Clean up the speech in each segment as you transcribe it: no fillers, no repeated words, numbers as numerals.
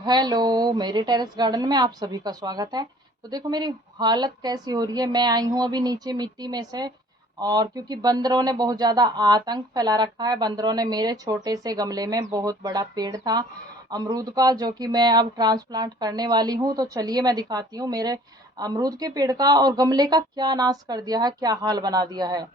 Hello, मेरे terrace garden में आप सभी का स्वागत है। तो देखो मेरी हालत कैसी हो रही है। मैं आई हूँ अभी नीचे मिट्टी में से, और क्योंकि बंदरों ने बहुत ज़्यादा आतंक फैला रखा है। बंदरों ने मेरे छोटे से गमले में बहुत बड़ा पेड़ था अमरूद का, जो कि मैं अब ट्रांसप्लांट करने वाली हूँ। तो चलिए मैं दिखाती हूँ मेरे अमरूद के पेड़ का और गमले का क्या नाश कर दिया है, क्या हाल बना दिया है।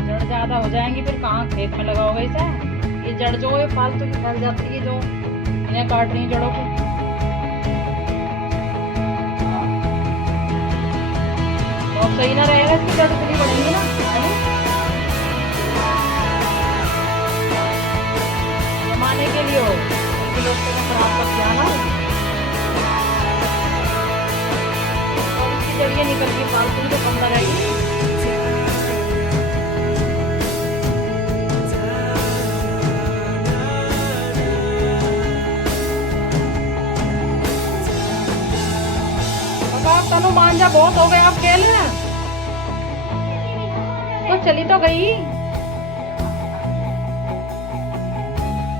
जड़ ज्यादा हो जाएंगी फिर कहाँ खेत में लगाओगे इसे। ये जड़ जो है फालतू की फैल जाती है, जो इन्हें काट रही है जड़ों को। तो अब सही ना रहेगा, इसकी जड़ खुली पड़ेंगी ना, है ना? कमाने के लिए हो, क्योंकि लोग तो खराब कर दिया ना। और इसकी जड़ियाँ निकल के फालतू में तो कम रहेगी। तनु मांझा बहुत हो गए आप खेल रहे हैं। तो चली तो गई,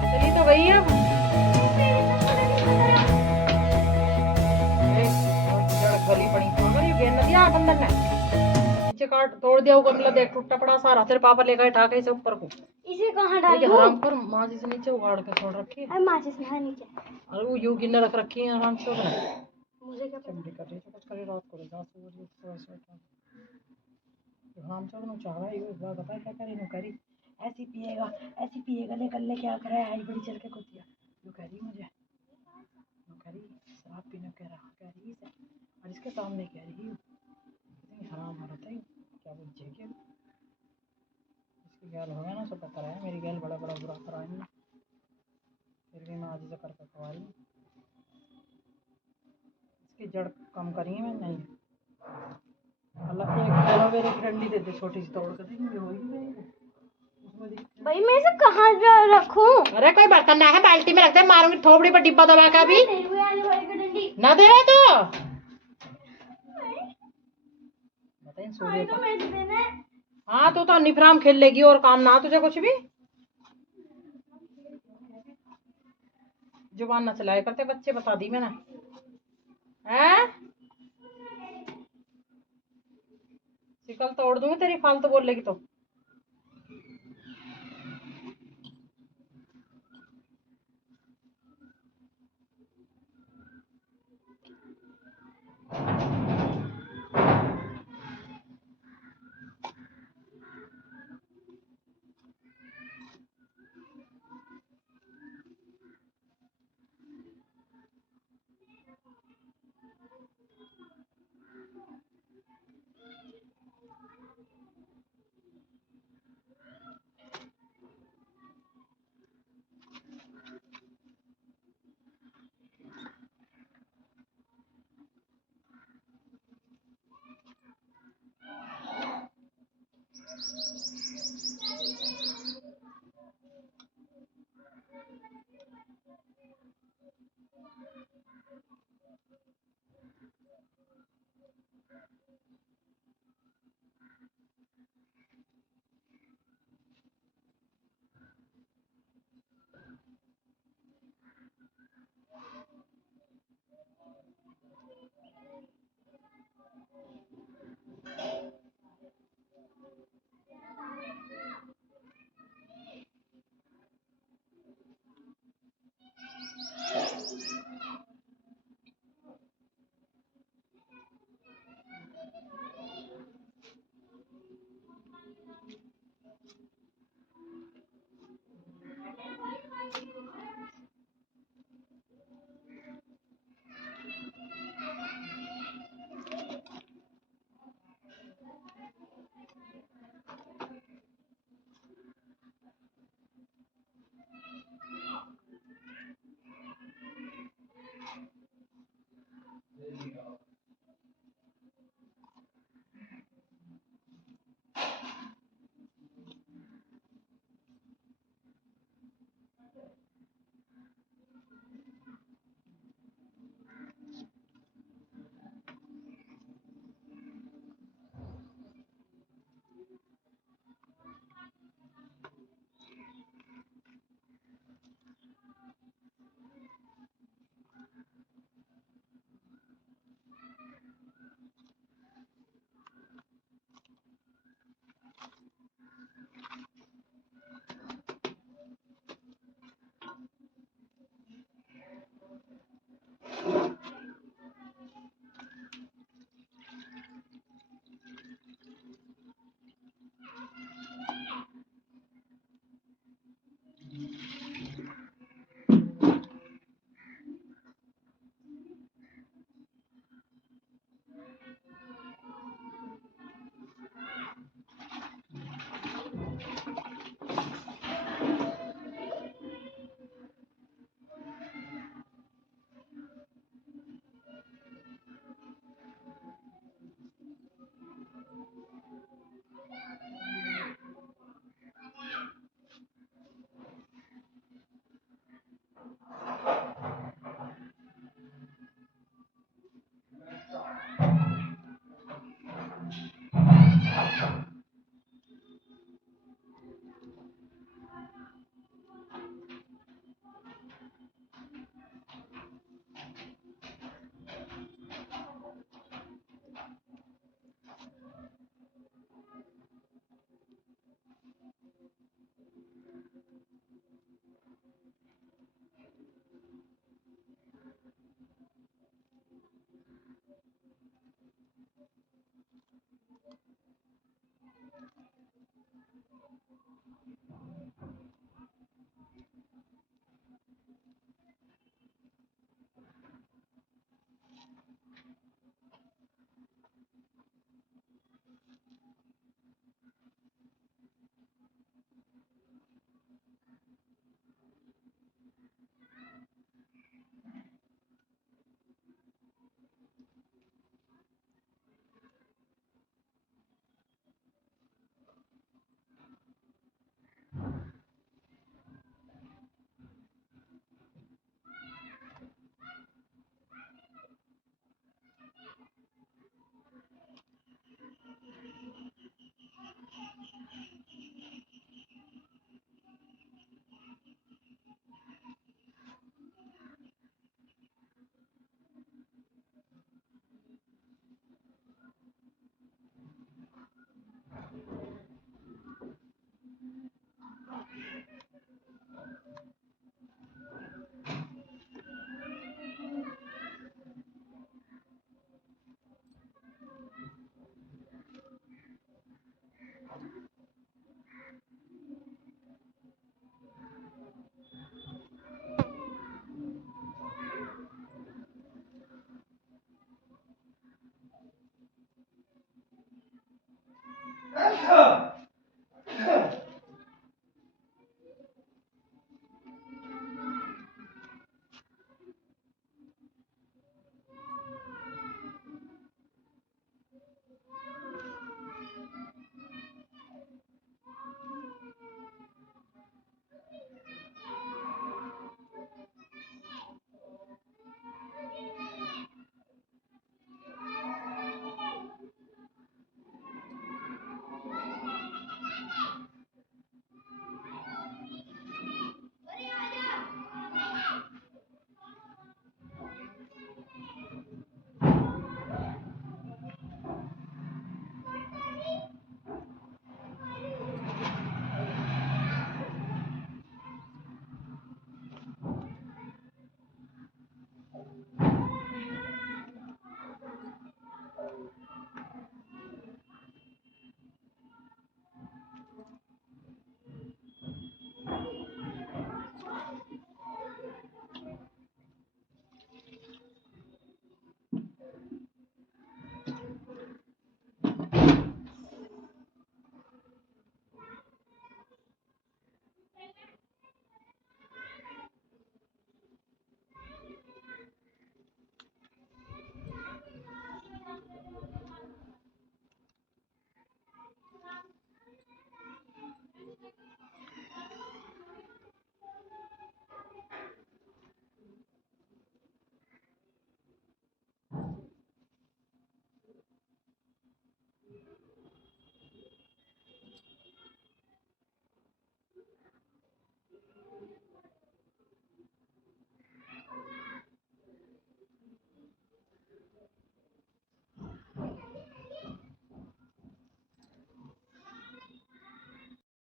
चली तो गई अब। जड़ गली पड़ी, पागल ये गेंद दिया बंदर ने, नीचे काट तोड़ दिया वो गमला, देख टूटा पड़ा सारा। तेरे पापा ले गए ठाके इसे ऊपर को। इसे कहाँ डालूं? आराम कर, माचिस नीचे उगाड़ के छोड़ रखी है। माचिस ना नीचे, अरे वो यूं गिन्ने रख रखी है आराम से। मुझे क्या चमड़ी कर रही है, कुछ करे रात को रात को हम सब नु चाह रहा है ये बात बता क्या करे नु करी। ऐसी पिएगा ले कल ले क्या करे आई बड़ी चल के कुतिया जो कह रही मुझे नु करी शराब पीने कह रही है। और इसके सामने कह रही हूँ इतनी हराम औरत है क्या बोलती है कि इसकी गैल हो गया ना, सब पता है मेरी गैल बड़ा बड़ा बुरा करा है, फिर भी मैं आज से करके खवा रही हूँ। इसकी जड़ कम करी है मैं नहीं। एक एलोवेरा की डंडी दे दे छोटी सी, तोड़ कर देंगे होगी भाई। मैं इसे कहाँ रखूं? अरे कोई बर्तन ना है, बाल्टी में रखते मारूंगी थोपड़ी पर डिब्बा दबा का भी ना दे रहे तो बताइए सूर्य को। हाँ तो निफराम खेल लेगी और काम ना तुझे कुछ भी। जुबान ना चलाए करते बच्चे, बता दी मैंने। हैं शिकल तोड़ दूंगी तेरी फालतू बोलेगी तो।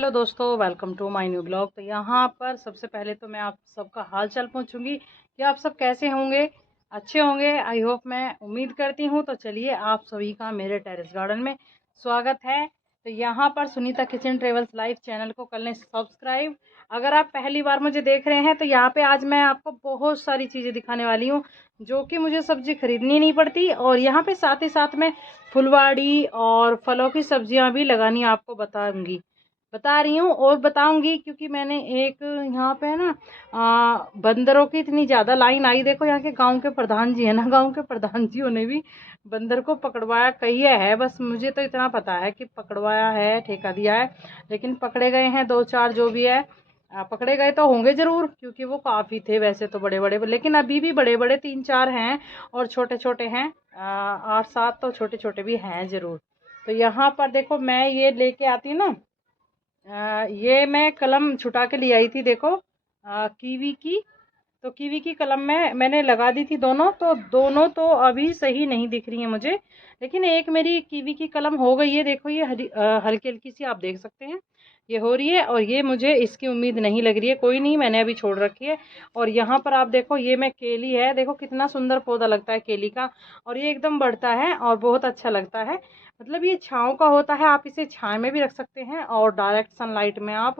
हेलो दोस्तों, welcome to my new blog. तो यहाँ पर सबसे पहले तो मैं आप सबका हाल चाल पूछूंगी कि आप सब कैसे होंगे, अच्छे होंगे। आई होप, मैं उम्मीद करती हूँ। तो चलिए, आप सभी का मेरे टेरेस गार्डन में स्वागत है। तो यहाँ पर Sunita kitchen travels live channel को कर लें सब्सक्राइब। अगर आप पहली बार मुझे देख रहे हैं तो यहाँ पे आज मैं आपको बहुत सारी चीज़ें दिखाने वाली हूँ जो कि मुझे सब्जी खरीदनी नहीं पड़ती, और यहाँ पे साथ ही साथ में फुलवाड़ी और फलों की सब्जियाँ भी लगानी आपको बता रही हूँ और बताऊंगी। क्योंकि मैंने एक यहाँ पे है ना, बंदरों की इतनी ज़्यादा लाइन आई। देखो, यहाँ के गांव के प्रधान जी है ना, गांव के प्रधान जी ने भी बंदर को पकड़वाया कही है। बस मुझे तो इतना पता है कि पकड़वाया है, ठेका दिया है, लेकिन पकड़े गए हैं दो चार जो भी है। पकड़े गए तो होंगे ज़रूर, क्योंकि वो काफ़ी थे वैसे तो बड़े बड़े, लेकिन अभी भी बड़े बड़े तीन चार हैं और छोटे छोटे हैं। 8 7 तो छोटे छोटे भी हैं ज़रूर। तो यहाँ पर देखो, मैं ये लेके आती हूँ ना, ये मैं कलम छुटा के ले आई थी। देखो, कीवी की। तो कीवी की कलम में मैंने लगा दी थी दोनों तो अभी सही नहीं दिख रही है मुझे, लेकिन एक मेरी कीवी की कलम हो गई है। देखो, ये हल्की हल्की सी आप देख सकते हैं, ये हो रही है। और ये मुझे इसकी उम्मीद नहीं लग रही है, कोई नहीं, मैंने अभी छोड़ रखी है। और यहाँ पर आप देखो, ये मैं केली है। देखो कितना सुंदर पौधा लगता है केली का, और ये एकदम बढ़ता है और बहुत अच्छा लगता है। मतलब ये छाँव का होता है, आप इसे छाँव में भी रख सकते हैं और डायरेक्ट सनलाइट में आप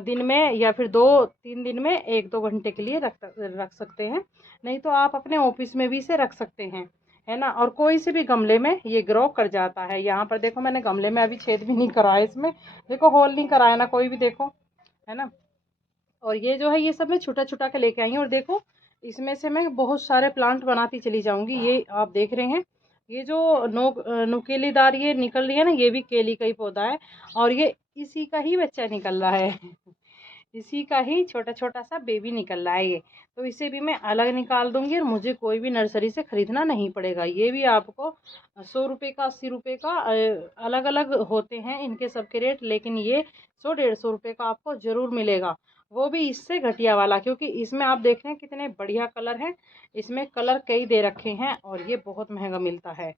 दिन में या फिर 2 3 दिन में 1 2 घंटे के लिए रख सकते हैं। नहीं तो आप अपने ऑफिस में भी इसे रख सकते हैं, है ना। और कोई से भी गमले में ये ग्रो कर जाता है। यहाँ पर देखो, मैंने गमले में अभी छेद भी नहीं कराया इसमें। देखो, होल नहीं कराया ना कोई भी, देखो, है ना। और ये जो है, ये सब मैं छुटा छुटा के लेके आई हूँ। और देखो, इसमें से मैं बहुत सारे प्लांट बनाती चली जाऊंगी। ये आप देख रहे हैं, ये जो नुकीलीदार ये निकल रही है ना, ये भी केली का ही पौधा है, और ये इसी का ही बच्चा निकल रहा है। इसी का ही छोटा छोटा सा बेबी निकल रहा है ये। तो इसे भी मैं अलग निकाल दूंगी और मुझे कोई भी नर्सरी से खरीदना नहीं पड़ेगा। ये भी आपको 100 रुपये का, 80 रुपये का, अलग अलग होते हैं इनके सबके रेट, लेकिन ये 100 150 रुपये का आपको ज़रूर मिलेगा। वो भी इससे घटिया वाला, क्योंकि इसमें आप देख रहे हैं कितने बढ़िया कलर हैं। इसमें कलर कई दे रखे हैं और ये बहुत महंगा मिलता है।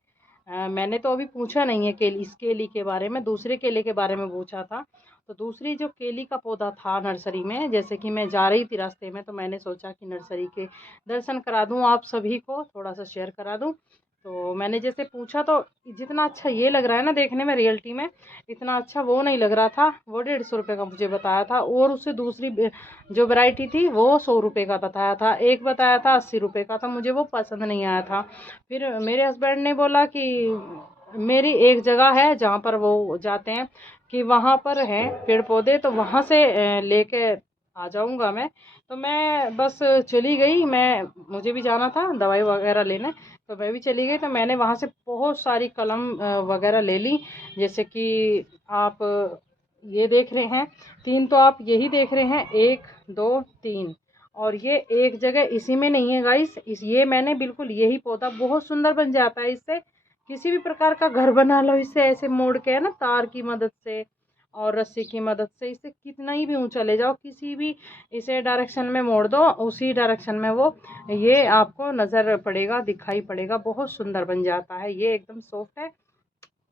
मैंने तो अभी पूछा नहीं है केली, इस केली के बारे में, दूसरे केले के बारे में पूछा था। तो दूसरी जो केली का पौधा था नर्सरी में, जैसे कि मैं जा रही थी रास्ते में, तो मैंने सोचा कि नर्सरी के दर्शन करा दूं, आप सभी को थोड़ा सा शेयर करा दूं। तो मैंने जैसे पूछा, तो जितना अच्छा ये लग रहा है ना देखने में, रियलिटी में इतना अच्छा वो नहीं लग रहा था। वो 150 रुपये का मुझे बताया था, और उससे दूसरी जो वैरायटी थी वो 100 रुपये का बताया था। एक बताया था 80 रुपये का, तो मुझे वो पसंद नहीं आया था। फिर मेरे हस्बैंड ने बोला कि मेरी एक जगह है जहाँ पर वो जाते हैं, कि वहाँ पर हैं पेड़ पौधे, तो वहाँ से लेके आ जाऊँगा मैं। तो मैं बस चली गई, मुझे भी जाना था दवाई वगैरह लेने, तो मैं भी चली गई। तो मैंने वहाँ से बहुत सारी कलम वगैरह ले ली। जैसे कि आप ये देख रहे हैं, 3 तो आप यही देख रहे हैं, 1 2 3। और ये एक जगह इसी में नहीं है गाइस, ये मैंने बिल्कुल, यही पौधा बहुत सुंदर बन जाता है इससे। किसी भी प्रकार का घर बना लो इससे, ऐसे मोड़ के, है ना, तार की मदद से और रस्सी की मदद से, इसे कितना ही भी ऊंचा ले जाओ, किसी भी इसे डायरेक्शन में मोड़ दो, उसी डायरेक्शन में वो ये आपको नज़र पड़ेगा, दिखाई पड़ेगा। बहुत सुंदर बन जाता है ये, एकदम सॉफ्ट है।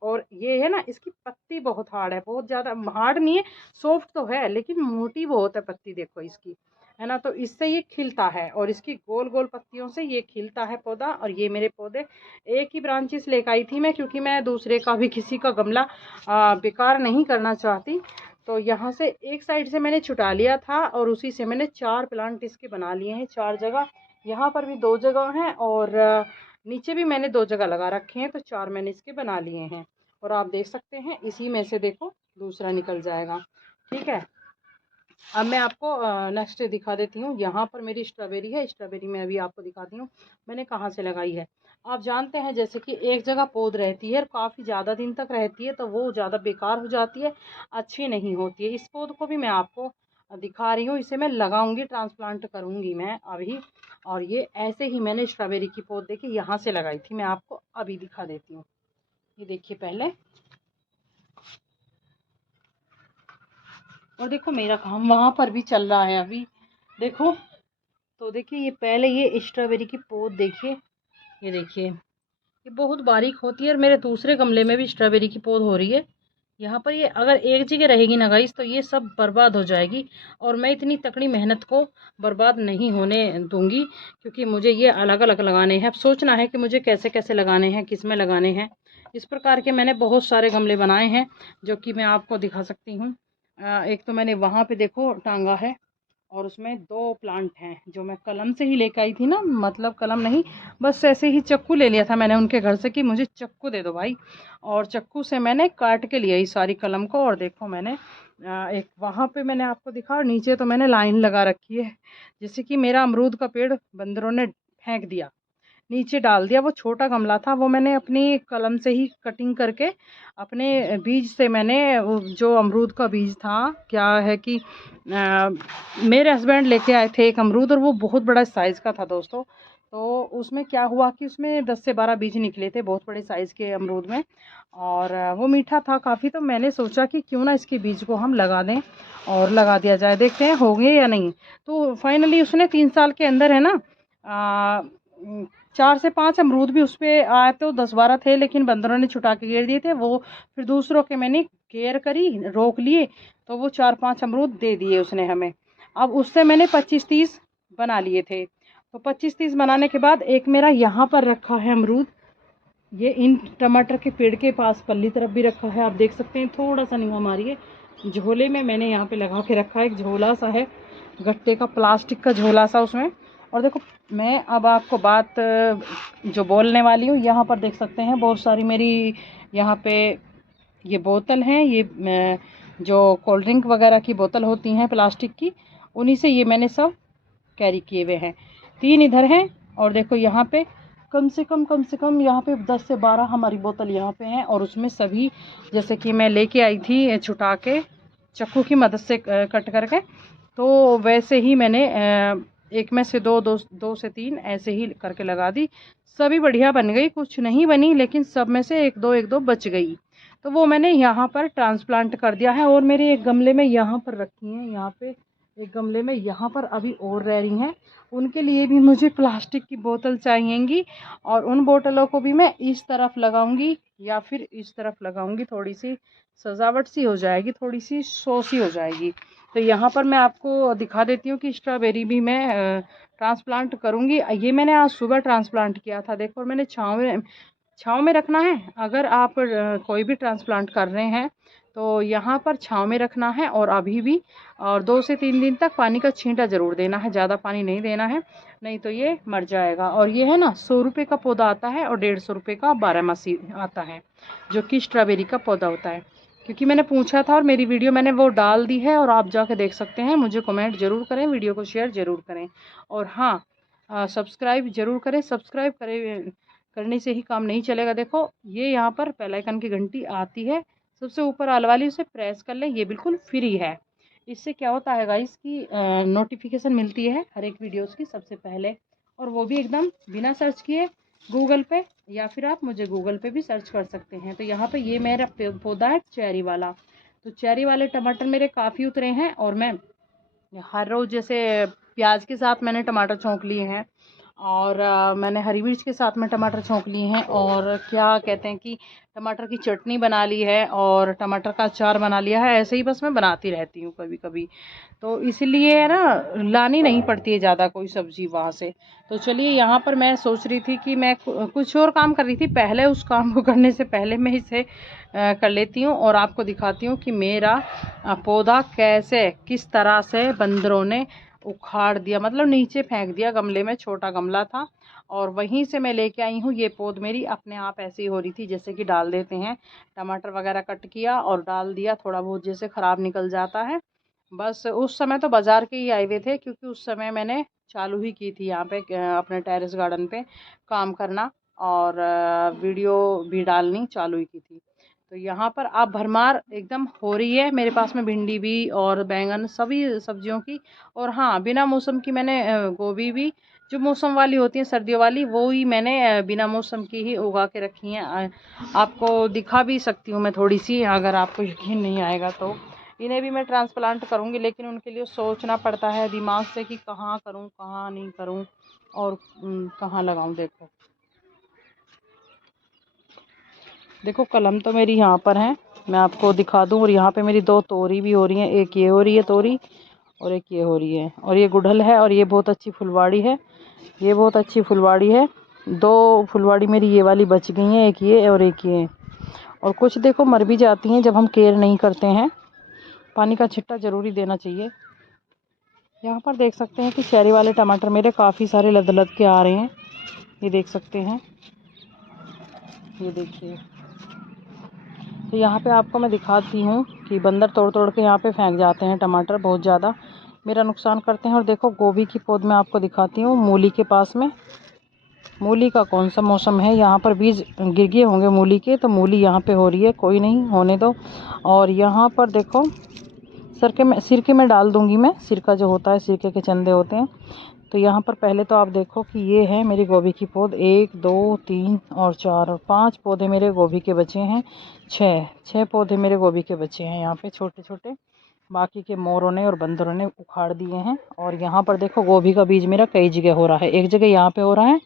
और ये है ना, इसकी पत्ती बहुत हार्ड है, बहुत ज़्यादा हार्ड नहीं है, सॉफ्ट तो है, लेकिन मोटी बहुत है पत्ती, देखो इसकी, है ना। तो इससे ये खिलता है, और इसकी गोल गोल पत्तियों से ये खिलता है पौधा। और ये मेरे पौधे एक ही ब्रांचेस लेकर आई थी मैं, क्योंकि मैं दूसरे का भी, किसी का गमला बेकार नहीं करना चाहती। तो यहाँ से एक साइड से मैंने छुटा लिया था, और उसी से मैंने 4 प्लांट इसके बना लिए हैं, 4 जगह। यहाँ पर भी 2 जगह हैं, और नीचे भी मैंने 2 जगह लगा रखे हैं, तो 4 मैंने इसके बना लिए हैं। और आप देख सकते हैं, इसी में से देखो दूसरा निकल जाएगा। ठीक है, अब मैं आपको नेक्स्ट दिखा देती हूँ। यहाँ पर मेरी स्ट्रॉबेरी है, स्ट्रॉबेरी में अभी आपको दिखाती हूँ मैंने कहाँ से लगाई है। आप जानते हैं, जैसे कि एक जगह पौध रहती है और काफ़ी ज़्यादा दिन तक रहती है, तो वो ज़्यादा बेकार हो जाती है, अच्छी नहीं होती है। इस पौध को भी मैं आपको दिखा रही हूँ, इसे मैं लगाऊंगी, ट्रांसप्लांट करूँगी मैं अभी। और ये ऐसे ही मैंने स्ट्रॉबेरी की पौध देखी यहाँ से लगाई थी, मैं आपको अभी दिखा देती हूँ। ये देखिए पहले, और देखो मेरा काम वहाँ पर भी चल रहा है अभी, देखो। तो देखिए, ये पहले ये स्ट्रॉबेरी की पौध देखिए, ये देखिए, ये बहुत बारीक होती है। और मेरे दूसरे गमले में भी स्ट्रॉबेरी की पौध हो रही है, यहाँ पर ये अगर एक जगह रहेगी ना गाइस तो ये सब बर्बाद हो जाएगी, और मैं इतनी तकड़ी मेहनत को बर्बाद नहीं होने दूंगी, क्योंकि मुझे ये अलग अलग लगाने हैं। अब सोचना है कि मुझे कैसे कैसे लगाने हैं, किस में लगाने हैं। इस प्रकार के मैंने बहुत सारे गमले बनाए हैं जो कि मैं आपको दिखा सकती हूँ। एक तो मैंने वहाँ पे देखो टांगा है, और उसमें 2 प्लांट हैं जो मैं कलम से ही लेकर आई थी ना, मतलब कलम नहीं, बस ऐसे ही चक्कू ले लिया था मैंने उनके घर से कि मुझे चक्कू दे दो भाई, और चक्कू से मैंने काट के लिया इस सारी कलम को। और देखो मैंने एक वहाँ पे मैंने आपको दिखा, और नीचे तो मैंने लाइन लगा रखी है। जैसे कि मेरा अमरूद का पेड़ बंदरों ने फेंक दिया, नीचे डाल दिया। वो छोटा गमला था, वो मैंने अपनी कलम से ही कटिंग करके अपने बीज से मैंने जो अमरूद का बीज था, क्या है कि मेरे हस्बैंड लेके आए थे एक अमरूद, और वो बहुत बड़ा साइज़ का था दोस्तों। तो उसमें क्या हुआ कि उसमें 10 से 12 बीज निकले थे बहुत बड़े साइज़ के अमरूद में, और वो मीठा था काफ़ी। तो मैंने सोचा कि क्यों ना इसके बीज को हम लगा दें और लगा दिया जाए, देखते हैं होंगे या नहीं। तो फाइनली उसने 3 साल के अंदर है ना 4 से 5 अमरूद भी उस पे आए, तो 10-12 थे, लेकिन बंदरों ने छुटा के गिर दिए थे वो। फिर दूसरों के मैंने केयर करी, रोक लिए, तो वो 4-5 अमरूद दे दिए उसने हमें। अब उससे मैंने 25-30 बना लिए थे। तो 25-30 बनाने के बाद एक मेरा यहाँ पर रखा है अमरूद, ये इन टमाटर के पेड़ के पास पल्ली तरफ भी रखा है, आप देख सकते हैं। थोड़ा सा नींवा मारिए, झोले में मैंने यहाँ पे लगा के रखा है। एक झोला सा है गट्टे का, प्लास्टिक का झोला सा उसमें। और देखो मैं अब आपको बात जो बोलने वाली हूँ, यहाँ पर देख सकते हैं बहुत सारी मेरी यहाँ पे ये बोतल हैं। ये जो कोल्ड ड्रिंक वगैरह की बोतल होती हैं प्लास्टिक की, उन्हीं से ये मैंने सब कैरी किए हुए हैं। 3 इधर हैं, और देखो यहाँ पे कम से कम यहाँ पे 10 से 12 हमारी बोतल यहाँ पे हैं। और उसमें सभी जैसे कि मैं लेके आई थी छुटा के चाकू की मदद से कट करके, तो वैसे ही मैंने एक में से दो से 3 ऐसे ही करके लगा दी। सभी बढ़िया बन गई, कुछ नहीं बनी, लेकिन सब में से एक दो बच गई। तो वो मैंने यहाँ पर ट्रांसप्लांट कर दिया है। और मेरे एक गमले में यहाँ पर रखी हैं, यहाँ पे एक गमले में यहाँ पर अभी और रह रही हैं। उनके लिए भी मुझे प्लास्टिक की बोतल चाहिएंगी, और उन बोतलों को भी मैं इस तरफ लगाऊंगी या फिर इस तरफ लगाऊंगी। थोड़ी सी सजावट सी हो जाएगी, थोड़ी सी शो सी हो जाएगी। तो यहाँ पर मैं आपको दिखा देती हूँ कि स्ट्रॉबेरी भी मैं ट्रांसप्लांट करूँगी। ये मैंने आज सुबह ट्रांसप्लांट किया था देखो, और मैंने छाँव में रखना है। अगर आप कोई भी ट्रांसप्लांट कर रहे हैं तो यहाँ पर छाँव में रखना है, और अभी भी, और 2 से 3 दिन तक पानी का छींटा ज़रूर देना है, ज़्यादा पानी नहीं देना है, नहीं तो ये मर जाएगा। और ये है ना 100 रुपये का पौधा आता है, और 150 रुपये का 12 मासी आता है, जो कि स्ट्रॉबेरी का पौधा होता है। क्योंकि मैंने पूछा था और मेरी वीडियो मैंने वो डाल दी है, और आप जाके देख सकते हैं। मुझे कमेंट ज़रूर करें, वीडियो को शेयर ज़रूर करें, और हाँ सब्सक्राइब ज़रूर करें। सब्सक्राइब करें, करने से ही काम नहीं चलेगा। देखो ये यहाँ पर बेल आइकन की घंटी आती है सबसे ऊपर आल वाली, उसे प्रेस कर लें, ये बिल्कुल फ्री है। इससे क्या होता है गाइस कि नोटिफिकेशन मिलती है हर एक वीडियोस की सबसे पहले, और वो भी एकदम बिना सर्च किए गूगल पे, या फिर आप मुझे गूगल पे भी सर्च कर सकते हैं। तो यहाँ पे ये मेरा पौधा है चेरी वाला। तो चेरी वाले टमाटर मेरे काफ़ी उतरे हैं, और मैं हर रोज़ जैसे प्याज के साथ मैंने टमाटर छौंक लिए हैं, और मैंने हरी मिर्च के साथ में टमाटर छौंक लिए हैं, और क्या कहते हैं कि टमाटर की चटनी बना ली है, और टमाटर का अचार बना लिया है। ऐसे ही बस मैं बनाती रहती हूँ कभी कभी, तो इसलिए ना लानी नहीं पड़ती है ज़्यादा कोई सब्ज़ी वहाँ से। तो चलिए यहाँ पर मैं सोच रही थी कि मैं कुछ और काम कर रही थी पहले, उस काम को करने से पहले मैं इसे कर लेती हूँ, और आपको दिखाती हूँ कि मेरा पौधा कैसे किस तरह से बंदरों ने उखाड़ दिया, मतलब नीचे फेंक दिया। गमले में छोटा गमला था, और वहीं से मैं लेके आई हूँ। ये पौध मेरी अपने आप ऐसी हो रही थी, जैसे कि डाल देते हैं टमाटर वगैरह कट किया और डाल दिया, थोड़ा बहुत जैसे ख़राब निकल जाता है। बस उस समय तो बाज़ार के ही आए हुए थे, क्योंकि उस समय मैंने चालू ही की थी यहाँ पे अपने टेरेस गार्डन पे काम करना, और वीडियो भी डालनी चालू ही की थी। तो यहाँ पर आप भरमार एकदम हो रही है मेरे पास में, भिंडी भी और बैंगन सभी सब्जियों की। और हाँ बिना मौसम की मैंने गोभी भी, जो मौसम वाली होती है सर्दियों वाली, वो ही मैंने बिना मौसम की ही उगा के रखी हैं। आपको दिखा भी सकती हूँ मैं थोड़ी सी, अगर आपको यकीन नहीं आएगा तो। इन्हें भी मैं ट्रांसप्लांट करूँगी, लेकिन उनके लिए सोचना पड़ता है दिमाग से कि कहाँ करूँ कहाँ नहीं करूँ, और कहाँ लगाऊँ। देखो कलम तो मेरी यहाँ पर है, मैं आपको दिखा दूं। और यहाँ पे मेरी 2 तोरी भी हो रही हैं, एक ये हो रही है तोरी और एक ये हो रही है, और ये गुड़हल है, और ये बहुत अच्छी फुलवाड़ी है, ये बहुत अच्छी फुलवाड़ी है। 2 फुलवाड़ी मेरी ये वाली बच गई हैं, एक ये और एक ये। और कुछ देखो मर भी जाती हैं जब हम केयर नहीं करते हैं। पानी का छिट्टा ज़रूरी देना चाहिए। यहाँ पर देख सकते हैं कि चेरी वाले टमाटर मेरे काफ़ी सारे लद लद के आ रहे हैं, ये देख सकते हैं, ये देखिए। तो यहाँ पे आपको मैं दिखाती हूँ कि बंदर तोड़ तोड़ के यहाँ पे फेंक जाते हैं टमाटर, बहुत ज़्यादा मेरा नुकसान करते हैं। और देखो गोभी की पौध मैं आपको दिखाती हूँ मूली के पास में। मूली का कौन सा मौसम है, यहाँ पर बीज गिर गए होंगे मूली के, तो मूली यहाँ पे हो रही है, कोई नहीं, होने दो। और यहाँ पर देखो सिरके में डाल दूँगी मैं, सिरका जो होता है सिरके के चंदे होते हैं। तो यहाँ पर पहले तो आप देखो कि ये है मेरी गोभी की पौध, 1 2 3 और 4 और 5 पौधे मेरे गोभी के बचे हैं। 6 पौधे मेरे गोभी के बचे हैं यहाँ पे छोटे छोटे, बाकी के मोरों ने और बंदरों ने उखाड़ दिए हैं। और यहाँ पर देखो गोभी का बीज मेरा कई जगह हो रहा है, एक जगह यहाँ पे हो रहा है,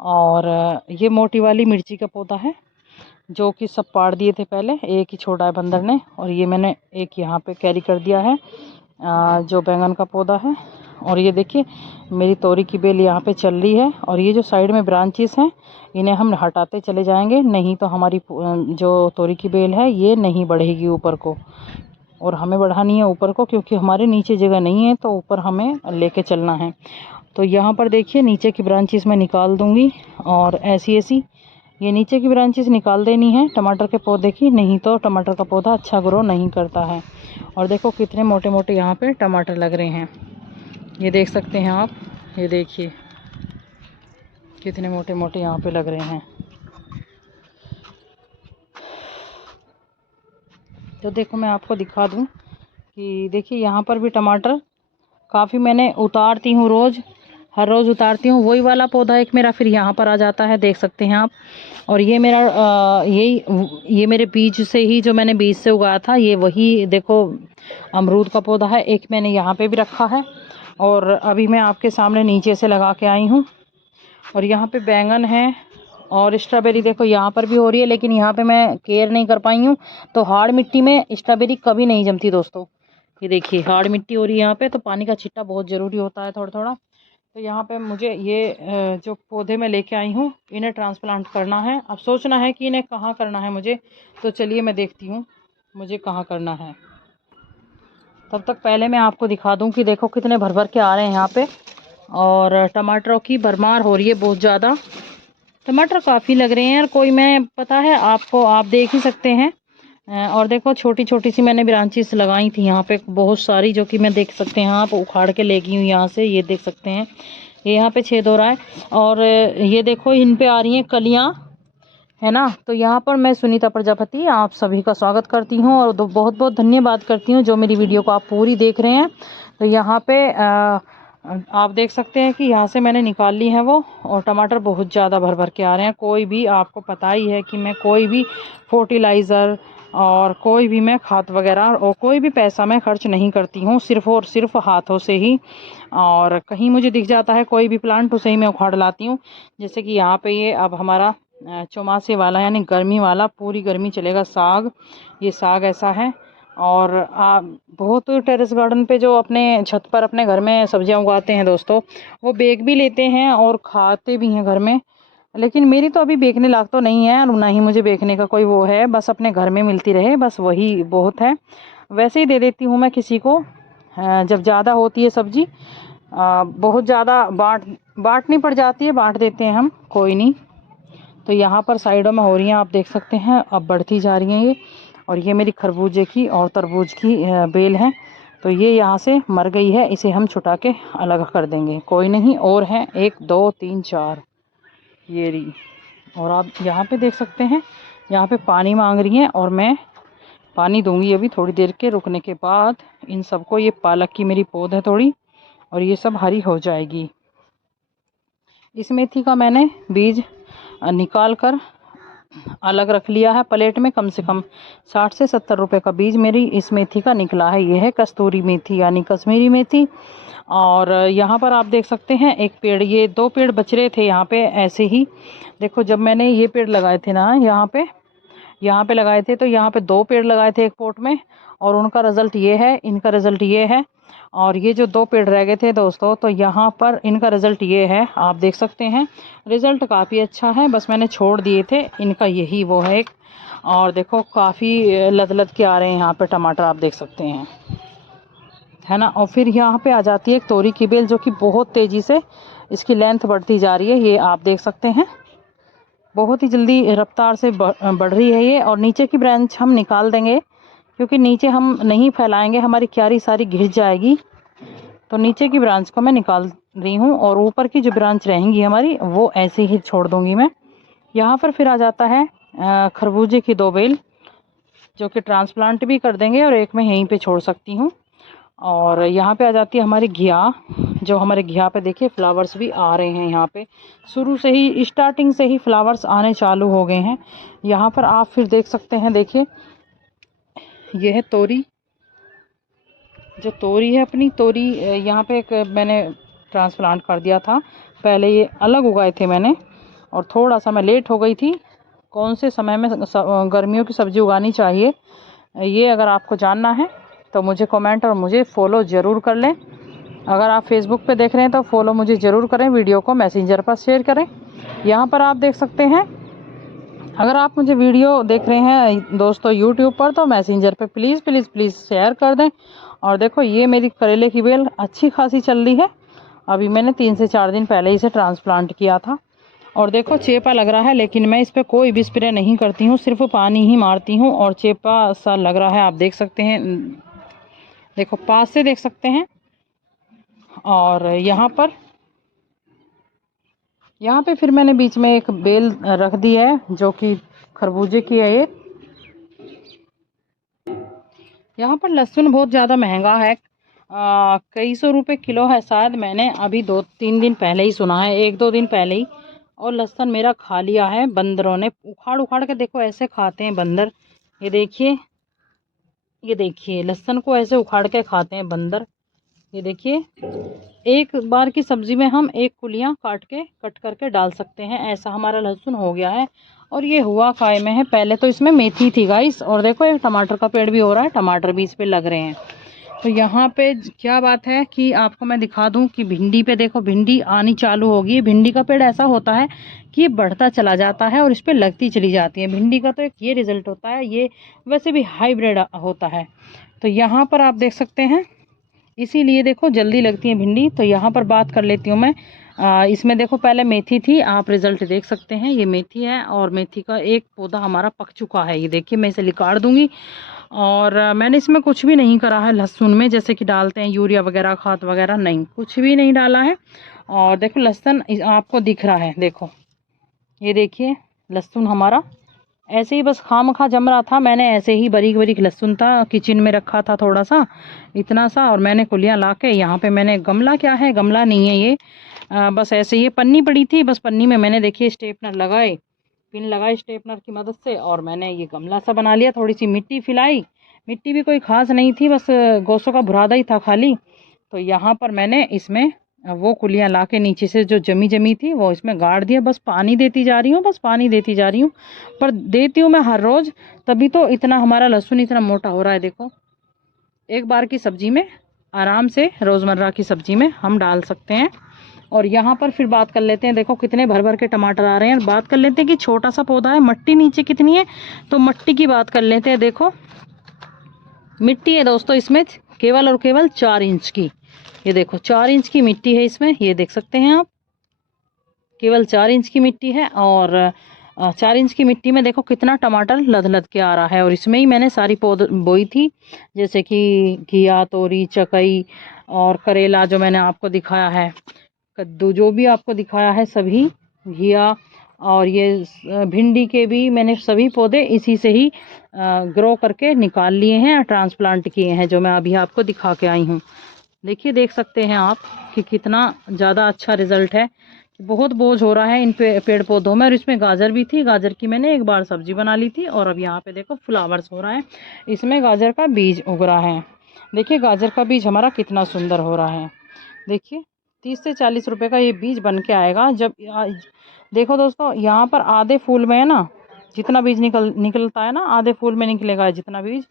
और ये मोटी वाली मिर्ची का पौधा है जो कि सब पाड़ दिए थे पहले, एक ही छोड़ा है बंदर ने। और ये मैंने एक यहाँ पे कैरी कर दिया है जो बैंगन का पौधा है। और ये देखिए मेरी तोरी की बेल यहाँ पे चल रही है, और ये जो साइड में ब्रांचेस हैं इन्हें हम हटाते चले जाएंगे, नहीं तो हमारी जो तोरी की बेल है ये नहीं बढ़ेगी ऊपर को, और हमें बढ़ानी है ऊपर को क्योंकि हमारे नीचे जगह नहीं है, तो ऊपर हमें लेके चलना है। तो यहाँ पर देखिए नीचे की ब्रांचेस मैं निकाल दूँगी, और ऐसी ऐसी ये नीचे की ब्रांचेस निकाल देनी है टमाटर के पौधे की, नहीं तो टमाटर का पौधा अच्छा ग्रो नहीं करता है। और देखो कितने मोटे मोटे यहाँ पे टमाटर लग रहे हैं, ये देख सकते हैं आप, ये देखिए कितने मोटे मोटे यहाँ पे लग रहे हैं। तो देखो मैं आपको दिखा दूँ कि देखिए यहाँ पर भी टमाटर काफ़ी मैंने उतारती हूँ रोज़, हर रोज़ उतारती हूँ। वही वाला पौधा एक मेरा फिर यहाँ पर आ जाता है, देख सकते हैं आप। और ये मेरा ये मेरे बीज से ही, जो मैंने बीज से उगाया था, ये वही देखो अमरूद का पौधा है, एक मैंने यहाँ पे भी रखा है, और अभी मैं आपके सामने नीचे से लगा के आई हूँ। और यहाँ पे बैंगन है, और स्ट्रॉबेरी देखो यहाँ पर भी हो रही है, लेकिन यहाँ पे मैं केयर नहीं कर पाई हूँ, तो हार्ड मिट्टी में स्ट्रॉबेरी कभी नहीं जमती दोस्तों। ये देखिए हार्ड मिट्टी हो रही है यहाँ पे, तो पानी का छिट्टा बहुत ज़रूरी होता है थोड़ा थोड़ा। तो यहाँ पे मुझे ये जो पौधे मैं लेके आई हूँ इन्हें ट्रांसप्लांट करना है। अब सोचना है कि इन्हें कहाँ करना है मुझे, तो चलिए मैं देखती हूँ मुझे कहाँ करना है। तब तक पहले मैं आपको दिखा दूँ कि देखो कितने भर भर के आ रहे हैं यहाँ पे, और टमाटरों की भरमार हो रही है बहुत ज़्यादा। टमाटर काफ़ी लग रहे हैं, और कोई मैं पता है आपको, आप देख ही सकते हैं। और देखो छोटी छोटी सी मैंने ब्रांचेस लगाई थी यहाँ पे बहुत सारी, जो कि मैं देख सकते हैं आप उखाड़ के ले गई हूँ यहाँ से, ये देख सकते हैं ये यहाँ पे छेद हो रहा है। और ये देखो इन पे आ रही हैं कलियाँ, है ना। तो यहाँ पर मैं सुनीता प्रजापति आप सभी का स्वागत करती हूँ, और बहुत बहुत धन्यवाद करती हूँ जो मेरी वीडियो को आप पूरी देख रहे हैं। तो यहाँ पे आप देख सकते हैं कि यहाँ से मैंने निकाल ली है वो, और टमाटर बहुत ज़्यादा भर भर के आ रहे हैं। कोई भी, आपको पता ही है कि मैं कोई भी फर्टिलाइज़र और कोई भी मैं खाद वगैरह और कोई भी पैसा मैं खर्च नहीं करती हूँ, सिर्फ़ और सिर्फ हाथों से ही। और कहीं मुझे दिख जाता है कोई भी प्लांट, उसे ही मैं उखाड़ लाती हूँ। जैसे कि यहाँ पे ये अब हमारा चौमासे वाला यानी गर्मी वाला, पूरी गर्मी चलेगा साग, ये साग ऐसा है। और बहुत टेरेस गार्डन पे जो अपने छत पर अपने घर में सब्जियां उगाते हैं दोस्तों, वो बेच भी लेते हैं और खाते भी हैं घर में। लेकिन मेरी तो अभी बेचने लायक तो नहीं है, और ना ही मुझे बेचने का कोई वो है, बस अपने घर में मिलती रहे बस वही बहुत है। वैसे ही दे देती हूँ मैं किसी को, जब ज़्यादा होती है सब्जी, बहुत ज़्यादा बांटनी पड़ जाती है, बांट देते हैं हम, कोई नहीं। तो यहाँ पर साइडों में हो रही हैं, आप देख सकते हैं, अब बढ़ती जा रही हैं ये। और ये मेरी खरबूजे की और तरबूज की बेल है, तो ये यहाँ से मर गई है, इसे हम छुटा के अलग कर देंगे, कोई नहीं। और हैं 1 2 3 4 ये रही। और आप यहाँ पे देख सकते हैं, यहाँ पे पानी मांग रही हैं, और मैं पानी दूंगी अभी थोड़ी देर के रुकने के बाद इन सबको। ये पालक की मेरी पौध है थोड़ी, और ये सब हरी हो जाएगी। इस मेथी का मैंने बीज निकाल कर अलग रख लिया है प्लेट में, कम से कम 60 से 70 रुपए का बीज मेरी इस मेथी का निकला है। ये है कस्तूरी मेथी यानी कश्मीरी मेथी। और यहाँ पर आप देख सकते हैं एक पेड़, ये 2 पेड़ बच रहे थे यहाँ पे ऐसे ही। देखो जब मैंने ये पेड़ लगाए थे ना यहाँ पे, यहाँ पे लगाए थे, तो यहाँ पे 2 पेड़ लगाए थे एक पॉट में, और उनका रिज़ल्ट ये है, इनका रिज़ल्ट ये है। और ये जो 2 पेड़ रह गए थे दोस्तों, तो यहाँ पर इनका रिज़ल्ट ये है, आप देख सकते हैं। रिज़ल्ट काफ़ी अच्छा है, बस मैंने छोड़ दिए थे, इनका यही वो है एक। और देखो काफ़ी लद लद के आ रहे हैं यहाँ पे टमाटर, आप देख सकते हैं, है ना। और फिर यहाँ पे आ जाती है एक तोरी की बेल, जो कि बहुत तेज़ी से इसकी लेंथ बढ़ती जा रही है, ये आप देख सकते हैं। बहुत ही जल्दी रफ्तार से बढ़ रही है ये। और नीचे की ब्रांच हम निकाल देंगे, क्योंकि नीचे हम नहीं फैलाएंगे, हमारी क्यारी सारी घिस जाएगी। तो नीचे की ब्रांच को मैं निकाल रही हूँ, और ऊपर की जो ब्रांच रहेंगी हमारी, वो ऐसे ही छोड़ दूँगी मैं। यहाँ पर फिर आ जाता है खरबूजे की 2 बेल, जो कि ट्रांसप्लांट भी कर देंगे, और एक मैं यहीं पे छोड़ सकती हूँ। और यहाँ पे आ जाती है हमारी घिया, जो हमारे घिया पे देखिए फ्लावर्स भी आ रहे हैं। यहाँ पे शुरू से ही, स्टार्टिंग से ही फ्लावर्स आने चालू हो गए हैं। यहाँ पर आप फिर देख सकते हैं, देखिए ये है तोरी, जो तोरी है अपनी तोरी, यहाँ पे एक मैंने ट्रांसप्लांट कर दिया था। पहले ये अलग उगाए थे मैंने, और थोड़ा सा मैं लेट हो गई थी। कौन से समय में गर्मियों की सब्ज़ी उगानी चाहिए, ये अगर आपको जानना है तो मुझे कमेंट और मुझे फॉलो ज़रूर कर लें। अगर आप फेसबुक पे देख रहे हैं तो फॉलो मुझे ज़रूर करें, वीडियो को मैसेंजर पर शेयर करें। यहाँ पर आप देख सकते हैं, अगर आप मुझे वीडियो देख रहे हैं दोस्तों यूट्यूब पर, तो मैसेंजर पे प्लीज़ प्लीज़ प्लीज़ शेयर कर दें। और देखो ये मेरी करेले की बेल अच्छी खासी चल रही है। अभी मैंने 3 से 4 दिन पहले इसे ट्रांसप्लांट किया था। और देखो चेपा लग रहा है, लेकिन मैं इस पर कोई भी स्प्रे नहीं करती हूँ, सिर्फ पानी ही मारती हूँ, और चेपा सा लग रहा है, आप देख सकते हैं, देखो पास से देख सकते हैं। और यहाँ पे फिर मैंने बीच में एक बेल रख दी है, जो कि खरबूजे की है ये। यहाँ पर लहसुन बहुत ज़्यादा महंगा है, कई सौ रुपए किलो है शायद, मैंने अभी 2-3 दिन पहले ही सुना है, 1-2 दिन पहले ही। और लहसुन मेरा खा लिया है बंदरों ने, उखाड़ उखाड़ के, देखो ऐसे खाते हैं बंदर। ये देखिए, ये देखिए लहसुन को ऐसे उखाड़ के खाते हैं बंदर। ये देखिए, एक बार की सब्जी में हम 1 कुलियाँ कट करके डाल सकते हैं, ऐसा हमारा लहसुन हो गया है। और ये हुआ काय में है, पहले तो इसमें मेथी थी गाइस। और देखो एक टमाटर का पेड़ भी हो रहा है, टमाटर भी इस पे लग रहे हैं। तो यहाँ पे क्या बात है कि आपको मैं दिखा दूं कि भिंडी पे देखो, भिंडी आनी चालू होगी। भिंडी का पेड़ ऐसा होता है कि ये बढ़ता चला जाता है और इस पे लगती चली जाती है। भिंडी का तो एक ये रिजल्ट होता है, ये वैसे भी हाइब्रिड होता है। तो यहाँ पर आप देख सकते हैं, इसीलिए देखो जल्दी लगती है भिंडी। तो यहाँ पर बात कर लेती हूँ मैं। इसमें देखो पहले मेथी थी, आप रिजल्ट देख सकते हैं, ये मेथी है, और मेथी का एक पौधा हमारा पक चुका है। ये देखिए, मैं इसे निकाल दूंगी। और मैंने इसमें कुछ भी नहीं करा है लहसुन में, जैसे कि डालते हैं यूरिया वगैरह, खाद वगैरह, नहीं, कुछ भी नहीं डाला है। और देखो लहसुन आपको दिख रहा है, देखो ये देखिए लहसुन हमारा ऐसे ही बस खामखा जम रहा था। मैंने ऐसे ही बारीक बारीक लहसुन था, किचन में रखा था थोड़ा सा, इतना सा, और मैंने कुलियाँ ला के यहाँ पे मैंने, गमला क्या है, गमला नहीं है ये, बस ऐसे ही पन्नी पड़ी थी, बस पन्नी में मैंने देखिए स्टेपनर लगाए, पिन लगाए स्टेपनर की मदद से, और मैंने ये गमला सा बना लिया। थोड़ी सी मिट्टी फिलाई, मिट्टी भी कोई खास नहीं थी, बस गोसों का बुरादा ही था खाली। तो यहाँ पर मैंने इसमें वो कुलियाँ ला के नीचे से जो जमी थी वो इसमें गाड़ दिया। बस पानी देती जा रही हूँ, बस पानी देती जा रही हूँ, पर देती हूँ मैं हर रोज़, तभी तो इतना हमारा लहसुन इतना मोटा हो रहा है। देखो एक बार की सब्जी में आराम से, रोज़मर्रा की सब्जी में हम डाल सकते हैं। और यहाँ पर फिर बात कर लेते हैं, देखो कितने भर भर के टमाटर आ रहे हैं। बात कर लेते हैं कि छोटा सा पौधा है, मट्टी नीचे कितनी है, तो मट्टी की बात कर लेते हैं। देखो मिट्टी है दोस्तों इसमें केवल और केवल 4 इंच की, ये देखो 4 इंच की मिट्टी है इसमें, ये देख सकते हैं आप, केवल 4 इंच की मिट्टी है। और 4 इंच की मिट्टी में देखो कितना टमाटर लद लद के आ रहा है। और इसमें ही मैंने सारी पौध बोई थी, जैसे कि घिया, तोरी, चकई और करेला जो मैंने आपको दिखाया है, कद्दू जो भी आपको दिखाया है, सभी घिया, और ये भिंडी के भी मैंने सभी पौधे इसी से ही ग्रो करके निकाल लिए हैं, ट्रांसप्लांट किए हैं, जो मैं अभी आपको दिखा के आई हूँ। देखिए, देख सकते हैं आप कि कितना ज़्यादा अच्छा रिज़ल्ट है। बहुत बोझ हो रहा है इन पेड़ पौधों में। और इसमें गाजर भी थी, गाजर की मैंने एक बार सब्जी बना ली थी। और अब यहाँ पे देखो फ्लावर्स हो रहा है, इसमें गाजर का बीज उग रहा है। देखिए गाजर का बीज हमारा कितना सुंदर हो रहा है। देखिए 30 से 40 रुपए का ये बीज बन के आएगा। जब देखो दोस्तों, यहाँ पर आधे फूल में है ना, जितना बीज निकलता है ना, आधे फूल में निकलेगा जितना बीज,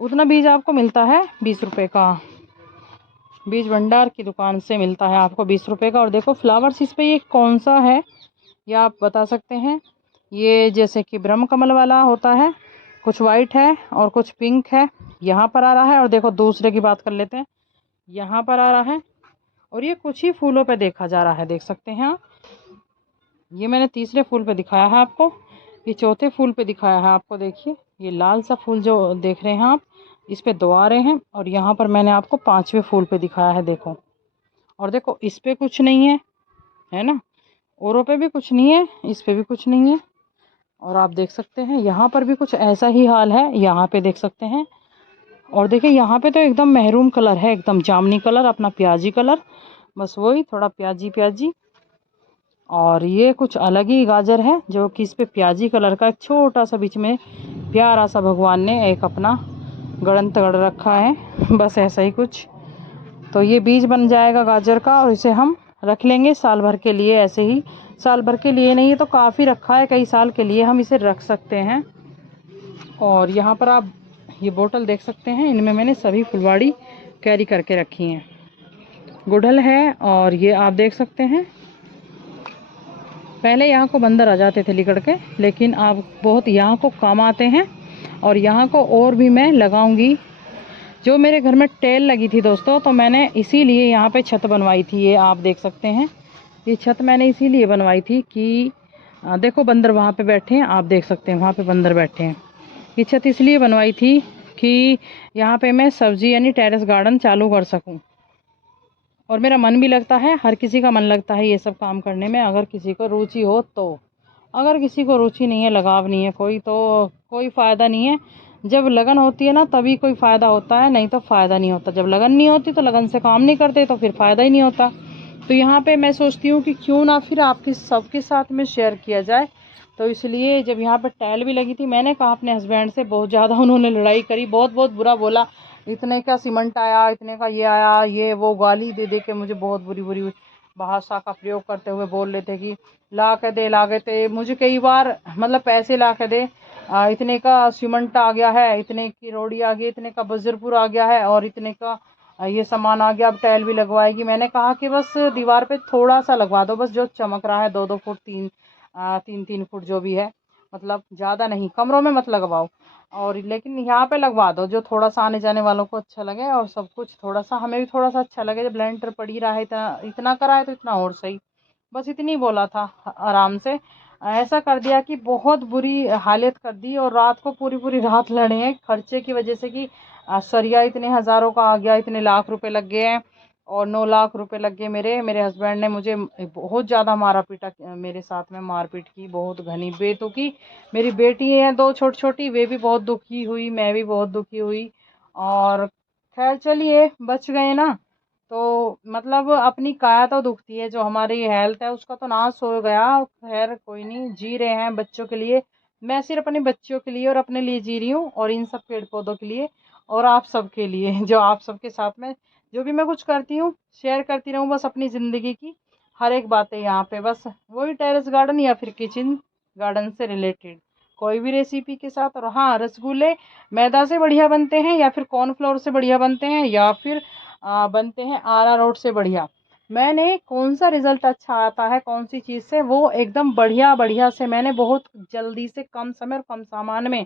उतना बीज आपको मिलता है 20 रुपये का। बीज भंडार की दुकान से मिलता है आपको 20 रुपये का। और देखो फ्लावर्स इस पे ये कौन सा है, ये आप बता सकते हैं। ये जैसे कि ब्रह्म कमल वाला होता है, कुछ वाइट है और कुछ पिंक है, यहाँ पर आ रहा है। और देखो दूसरे की बात कर लेते हैं, यहाँ पर आ रहा है। और ये कुछ ही फूलों पे देखा जा रहा है, देख सकते हैं आप। ये मैंने तीसरे फूल पे दिखाया है आपको, ये चौथे फूल पे दिखाया है आपको। देखिए ये लाल सा फूल जो देख रहे हैं आप, इस पे 2 आ रहे हैं। और यहाँ पर मैंने आपको 5वें फूल पे दिखाया है, देखो। और देखो इस पे कुछ नहीं है ना, औरों पे भी कुछ नहीं है, इस पे भी कुछ नहीं है। और आप देख सकते हैं यहाँ पर भी कुछ ऐसा ही हाल है, यहाँ पे देख सकते हैं। और देखिए यहाँ पे तो एकदम महरून कलर है, एकदम जामुनी कलर, अपना प्याजी कलर, बस वही थोड़ा प्याजी प्याजी। और ये कुछ अलग ही गाजर है, जो कि इस पे प्याजी कलर का एक छोटा सा बीच में प्यारा सा भगवान ने एक अपना गड़ंत गड़ रखा है, बस ऐसा ही कुछ। तो ये बीज बन जाएगा गाजर का, और इसे हम रख लेंगे साल भर के लिए। ऐसे ही साल भर के लिए नहीं, ये तो काफ़ी रखा है, कई साल के लिए हम इसे रख सकते हैं। और यहाँ पर आप ये बोतल देख सकते हैं, इनमें मैंने सभी फुलवाड़ी कैरी करके रखी हैं। गुड़हल है, और ये आप देख सकते हैं पहले यहाँ को बंदर आ जाते थे लिकड़ के, लेकिन अब बहुत यहाँ को काम आते हैं। और यहाँ को और भी मैं लगाऊंगी। जो मेरे घर में टेल लगी थी दोस्तों, तो मैंने इसीलिए यहाँ पे छत बनवाई थी। ये आप देख सकते हैं, ये छत मैंने इसीलिए बनवाई थी कि देखो बंदर वहाँ पे बैठे हैं, आप देख सकते हैं वहाँ पे बंदर बैठे हैं। ये छत इसलिए बनवाई थी कि यहाँ पे मैं सब्जी यानी टेरेस गार्डन चालू कर सकूँ। और मेरा मन भी लगता है, हर किसी का मन लगता है ये सब काम करने में, अगर किसी को रुचि हो तो। अगर किसी को रुचि नहीं है, लगाव नहीं है कोई, तो कोई फ़ायदा नहीं है। जब लगन होती है ना तभी कोई फ़ायदा होता है, नहीं तो फ़ायदा नहीं होता। जब लगन नहीं होती तो लगन से काम नहीं करते तो फिर फ़ायदा ही नहीं होता। तो यहाँ पे मैं सोचती हूँ कि क्यों ना फिर आपके सबके साथ में शेयर किया जाए। तो इसलिए जब यहाँ पर टाइल भी लगी थी, मैंने कहा अपने हस्बैंड से, बहुत ज़्यादा उन्होंने लड़ाई करी, बहुत बहुत बुरा बोला, इतने का सीमेंट आया, इतने का ये आया, ये वो गाली दे दे के मुझे बहुत बुरी बुरी भाषा का प्रयोग करते हुए बोल रहे थे कि ला के दे, ला के दे। मुझे कई बार मतलब पैसे ला के दे, इतने का सीमेंट आ गया है, इतने की रोड़ी आ गई, इतने का बजरपुर आ गया है, और इतने का ये सामान आ गया, अब टाइल भी लगवाएगी। मैंने कहा कि बस दीवार पे थोड़ा सा लगवा दो, बस जो चमक रहा है 2-2 फुट 3-3 फुट जो भी है, मतलब ज़्यादा नहीं, कमरों में मत लगवाओ। और लेकिन यहाँ पे लगवा दो जो थोड़ा सा आने जाने वालों को अच्छा लगे, और सब कुछ थोड़ा सा हमें भी थोड़ा सा अच्छा लगे। जब लेंटर पड़ ही रहा है, इतना इतना करा है तो इतना और सही, बस इतनी बोला था आराम से। ऐसा कर दिया कि बहुत बुरी हालत कर दी, और रात को पूरी पूरी रात लड़े हैं खर्चे की वजह से कि सरिया इतने हज़ारों का आ गया, इतने लाख रुपए लग गए हैं, और 9 लाख रुपए लग गए मेरे हस्बैंड ने मुझे बहुत ज़्यादा मारा पीटा, मेरे साथ में मारपीट की बहुत घनी बेतुकी। मेरी बेटी है 2 छोटी छोटी, वे भी बहुत दुखी हुई, मैं भी बहुत दुखी हुई। और खैर चलिए बच गए ना, तो मतलब अपनी काया तो दुखती है, जो हमारी हेल्थ है उसका तो नाश हो गया। खैर कोई नहीं, जी रहे हैं बच्चों के लिए। मैं सिर्फ अपने बच्चों के लिए और अपने लिए जी रही हूँ, और इन सब पेड़ पौधों के लिए, और आप सबके लिए, जो आप सबके साथ में जो भी मैं कुछ करती हूँ शेयर करती रहूँ, बस अपनी ज़िंदगी की हर एक बातें यहाँ पे, बस वही टेरेस गार्डन या फिर किचन गार्डन से रिलेटेड कोई भी रेसिपी के साथ। और हाँ, रसगुल्ले मैदा से बढ़िया बनते हैं, या फिर कॉर्नफ्लोर से बढ़िया बनते हैं, या फिर बनते हैं अरारोट से बढ़िया। मैंने कौन सा रिज़ल्ट अच्छा आता है कौन सी चीज़ से, वो एकदम बढ़िया बढ़िया से मैंने बहुत जल्दी से कम समय और कम सामान में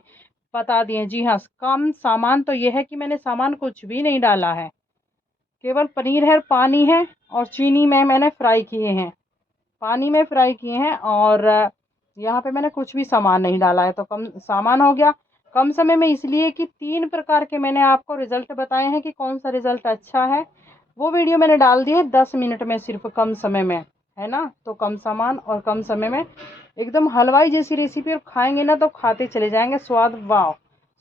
बता दिए। जी हाँ, कम सामान तो ये है कि मैंने सामान कुछ भी नहीं डाला है, केवल पनीर है, पानी है, और चीनी में मैंने फ्राई किए हैं, पानी में फ्राई किए हैं। और यहाँ पे मैंने कुछ भी सामान नहीं डाला है, तो कम सामान हो गया, कम समय में, इसलिए कि 3 प्रकार के मैंने आपको रिजल्ट बताए हैं कि कौन सा रिजल्ट अच्छा है। वो वीडियो मैंने डाल दी है 10 मिनट में, सिर्फ कम समय में, है ना। तो कम सामान और कम समय में एकदम हलवाई जैसी रेसिपी, और खाएंगे ना तो खाते चले जाएंगे, स्वाद वाह,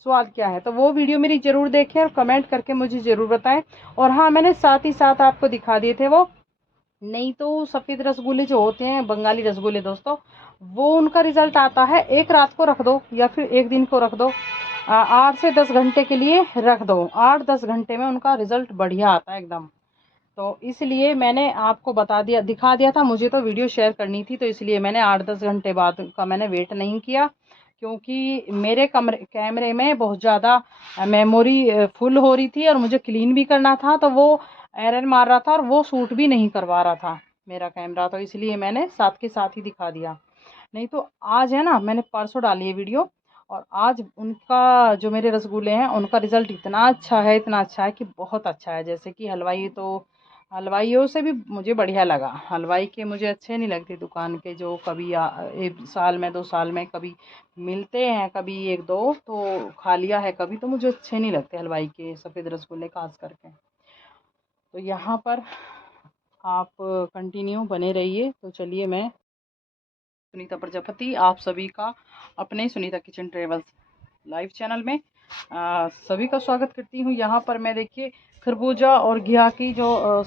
स्वाद क्या है। तो वो वीडियो मेरी ज़रूर देखें और कमेंट करके मुझे ज़रूर बताएं। और हाँ, मैंने साथ ही साथ आपको दिखा दिए थे वो, नहीं तो सफ़ेद रसगुल्ले जो होते हैं, बंगाली रसगुल्ले दोस्तों, वो उनका रिज़ल्ट आता है, एक रात को रख दो या फिर एक दिन को रख दो, 8 से 10 घंटे के लिए रख दो, 8-10 घंटे में उनका रिज़ल्ट बढ़िया आता है एकदम। तो इसलिए मैंने आपको बता दिया, दिखा दिया था, मुझे तो वीडियो शेयर करनी थी, तो इसलिए मैंने 8-10 घंटे बाद का मैंने वेट नहीं किया, क्योंकि मेरे कैमरे में बहुत ज़्यादा मेमोरी फुल हो रही थी और मुझे क्लीन भी करना था, तो वो एरर मार रहा था और वो शूट भी नहीं करवा रहा था मेरा कैमरा, तो इसलिए मैंने साथ के साथ ही दिखा दिया। नहीं तो आज है ना, मैंने परसों डाली है वीडियो, और आज उनका जो मेरे रसगुल्ले हैं उनका रिज़ल्ट इतना अच्छा है, इतना अच्छा है कि बहुत अच्छा है। जैसे कि हलवाई, तो हलवाइयों से भी मुझे बढ़िया लगा। हलवाई के मुझे अच्छे नहीं लगते दुकान के, जो कभी एक साल में 2 साल में कभी मिलते हैं, कभी एक दो तो खा लिया है कभी, तो मुझे अच्छे नहीं लगते हलवाई के सफ़ेद रसगुल्ले खास करके। तो यहाँ पर आप कंटिन्यू बने रहिए। तो चलिए, मैं सुनीता प्रजापति आप सभी का अपने Sunita kitchen travels live channel में सभी का स्वागत करती हूँ। यहाँ पर मैं देखिए खरबूजा और घिया की जो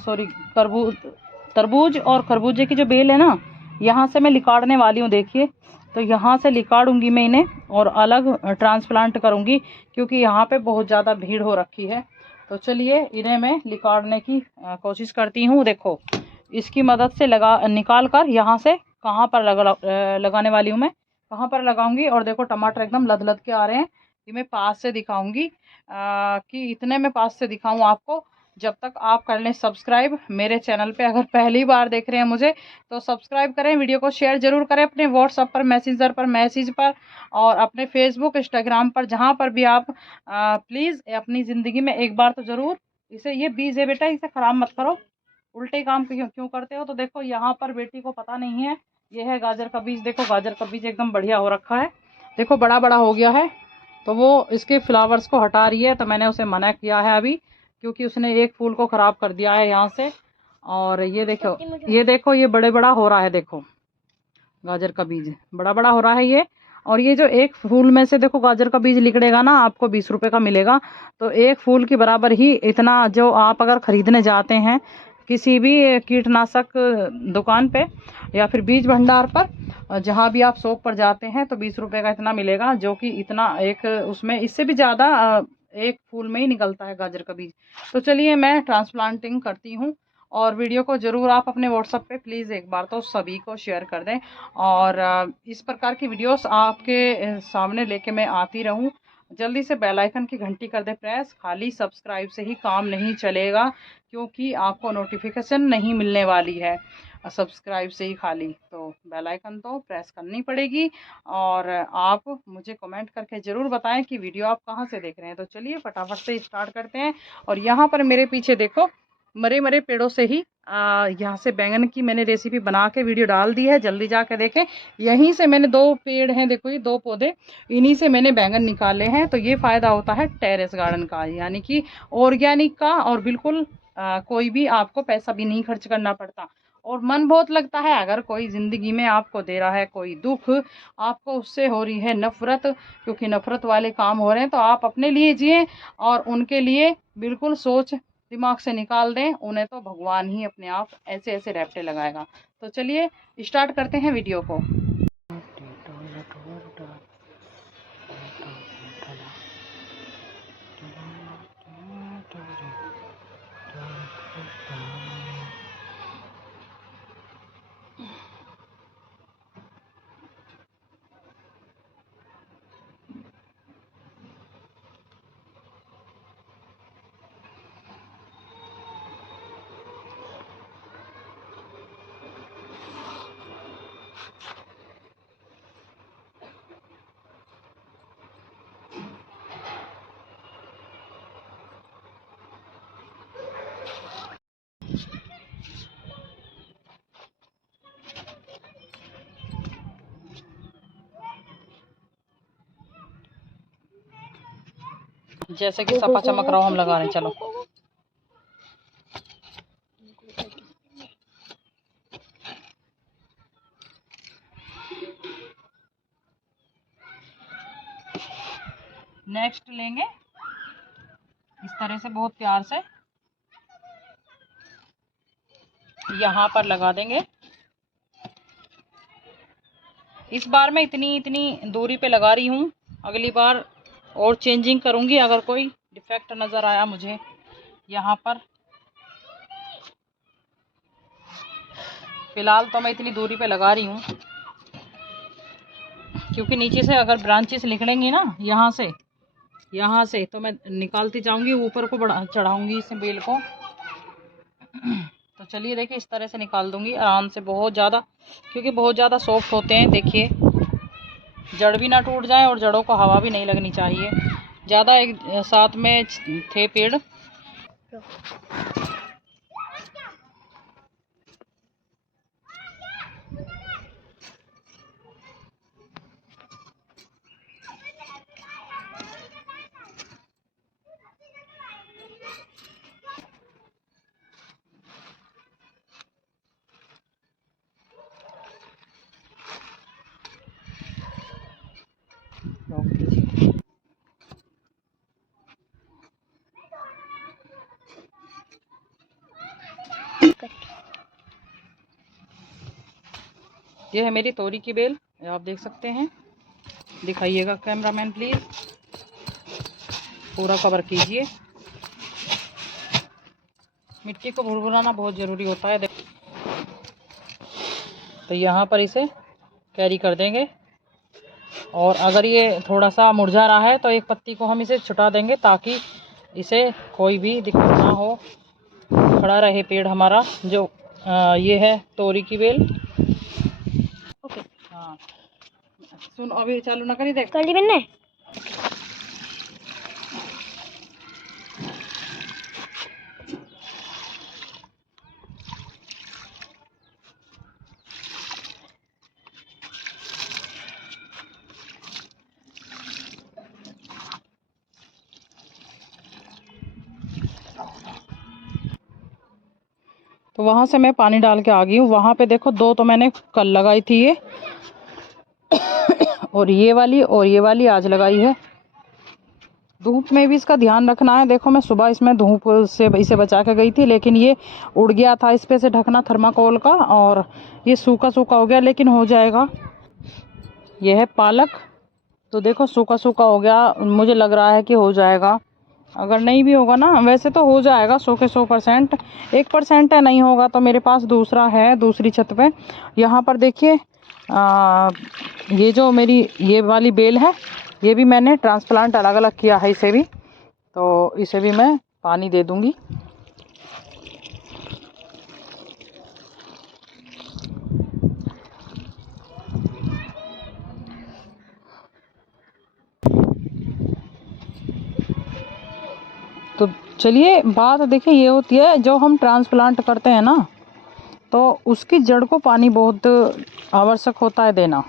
तरबूज और खरबूजे की जो बेल है ना, यहाँ से मैं निकालने वाली हूँ। देखिए, तो यहाँ से निकालूंगी मैं इन्हें और अलग ट्रांसप्लांट करूँगी, क्योंकि यहाँ पे बहुत ज़्यादा भीड़ हो रखी है। तो चलिए, इन्हें मैं निकालने की कोशिश करती हूँ। देखो, इसकी मदद से निकाल कर यहाँ से कहाँ पर लगाने वाली हूँ मैं, कहाँ पर लगाऊंगी। और देखो, टमाटर एकदम लद के आ रहे हैं। ये मैं पास से दिखाऊंगी कि इतने में पास से दिखाऊं आपको। जब तक आप कर लें सब्सक्राइब मेरे चैनल पे, अगर पहली बार देख रहे हैं मुझे तो सब्सक्राइब करें, वीडियो को शेयर जरूर करें अपने व्हाट्सएप पर, मैसेंजर पर, मैसेज पर, और अपने फेसबुक, इंस्टाग्राम पर, जहाँ पर भी आप प्लीज़ अपनी ज़िंदगी में एक बार तो ज़रूर इसे, ये बीज है बेटा, इसे ख़राब मत करो, उल्टे काम क्यों करते हो। तो देखो, यहाँ पर बेटी को पता नहीं है, ये है गाजर का बीज। देखो, गाजर का बीज एकदम बढ़िया हो रखा है, देखो बड़ा बड़ा हो गया है। तो वो इसके फ्लावर्स को हटा रही है, तो मैंने उसे मना किया है अभी, क्योंकि उसने एक फूल को ख़राब कर दिया है यहाँ से। और ये देखो, ये बड़े बड़ा हो रहा है। देखो, गाजर का बीज बड़ा बड़ा हो रहा है ये। और ये जो एक फूल में से देखो गाजर का बीज निकलेगा ना, आपको 20 रुपए का मिलेगा। तो एक फूल के बराबर ही इतना, जो आप अगर खरीदने जाते हैं किसी भी कीटनाशक दुकान पे या फिर बीज भंडार पर, जहाँ भी आप शॉप पर जाते हैं, तो 20 रुपए का इतना मिलेगा, जो कि इतना एक उसमें इससे भी ज़्यादा एक फूल में ही निकलता है गाजर का बीज। तो चलिए, मैं ट्रांसप्लांटिंग करती हूँ, और वीडियो को ज़रूर आप अपने व्हाट्सएप पे प्लीज़ एक बार तो सभी को शेयर कर दें। और इस प्रकार की वीडियोस आपके सामने लेके मैं आती रहूं। जल्दी से बेल आइकन की घंटी कर दें प्रेस। खाली सब्सक्राइब से ही काम नहीं चलेगा, क्योंकि आपको नोटिफिकेशन नहीं मिलने वाली है सब्सक्राइब से ही खाली, तो बेल आइकन तो प्रेस करनी पड़ेगी। और आप मुझे कमेंट करके ज़रूर बताएं कि वीडियो आप कहाँ से देख रहे हैं। तो चलिए, फटाफट से स्टार्ट करते हैं। और यहाँ पर मेरे पीछे देखो, मरे मरे पेड़ों से ही यहाँ से बैंगन की मैंने रेसिपी बना के वीडियो डाल दी है, जल्दी जाके देखें। यहीं से मैंने 2 पेड़ हैं, देखो ये 2 पौधे, इन्हीं से मैंने बैंगन निकाले हैं। तो ये फ़ायदा होता है टेरेस गार्डन का, यानी कि ऑर्गेनिक का, और बिल्कुल कोई भी आपको पैसा भी नहीं खर्च करना पड़ता। और मन बहुत लगता है, अगर कोई ज़िंदगी में आपको दे रहा है कोई दुख, आपको उससे हो रही है नफ़रत, क्योंकि नफ़रत वाले काम हो रहे हैं, तो आप अपने लिए जिए और उनके लिए बिल्कुल सोच दिमाग से निकाल दें। उन्हें तो भगवान ही अपने आप ऐसे ऐसे रैप्टे लगाएगा। तो चलिए, स्टार्ट करते हैं वीडियो को। जैसे कि सपा चमक रहा हो, हम लगा रहे हैं। चलो, नेक्स्ट लेंगे इस तरह से, बहुत प्यार से यहाँ पर लगा देंगे। इस बार मैं इतनी दूरी पे लगा रही हूँ, अगली बार और चेंजिंग करूँगी अगर कोई डिफेक्ट नज़र आया मुझे यहाँ पर। फिलहाल तो मैं इतनी दूरी पे लगा रही हूँ। क्योंकि नीचे से अगर ब्रांचेस निकलेंगी ना यहाँ से तो मैं निकालती जाऊंगी, ऊपर को बढ़ा चढ़ाऊंगी इस बेल को। तो चलिए देखिए इस तरह से निकाल दूंगी आराम से, बहुत ज़्यादा, क्योंकि बहुत ज़्यादा सॉफ्ट होते हैं। देखिए जड़ भी ना टूट जाए और जड़ों को हवा भी नहीं लगनी चाहिए ज़्यादा। एक साथ में थे पेड़। ये है मेरी तोरी की बेल, आप देख सकते हैं। दिखाइएगा कैमरामैन प्लीज, पूरा कवर कीजिए। मिट्टी को भुरभुराना बहुत ज़रूरी होता है। तो यहाँ पर इसे कैरी कर देंगे, और अगर ये थोड़ा सा मुरझा रहा है तो एक पत्ती को हम इसे छुटा देंगे ताकि इसे कोई भी दिक्कत ना हो, खड़ा रहे पेड़ हमारा। जो ये है तोरी की बेल। ओके हाँ सुन, अभी चालू ना करी, देख कर ली मैंने। तो वहाँ से मैं पानी डाल के आ गई हूँ। वहाँ पे देखो 2 तो मैंने कल लगाई थी ये और ये वाली आज लगाई है। धूप में भी इसका ध्यान रखना है। देखो मैं सुबह इसमें धूप से इसे बचा के गई थी, लेकिन ये उड़ गया था इस पे से ढकना थर्माकोल का, और ये सूखा सूखा हो गया, लेकिन हो जाएगा। ये है पालक, तो देखो सूखा सूखा हो गया, मुझे लग रहा है कि हो जाएगा। अगर नहीं भी होगा ना, वैसे तो हो जाएगा 100% 1% है, नहीं होगा तो मेरे पास दूसरा है दूसरी छत पे। यहाँ पर देखिए ये जो मेरी ये वाली बेल है, ये भी मैंने ट्रांसप्लांट अलग अलग किया है इसे भी, तो इसे भी मैं पानी दे दूंगी। तो चलिए बात देखिए ये होती है, जो हम ट्रांसप्लांट करते हैं ना, तो उसकी जड़ को पानी बहुत आवश्यक होता है देना।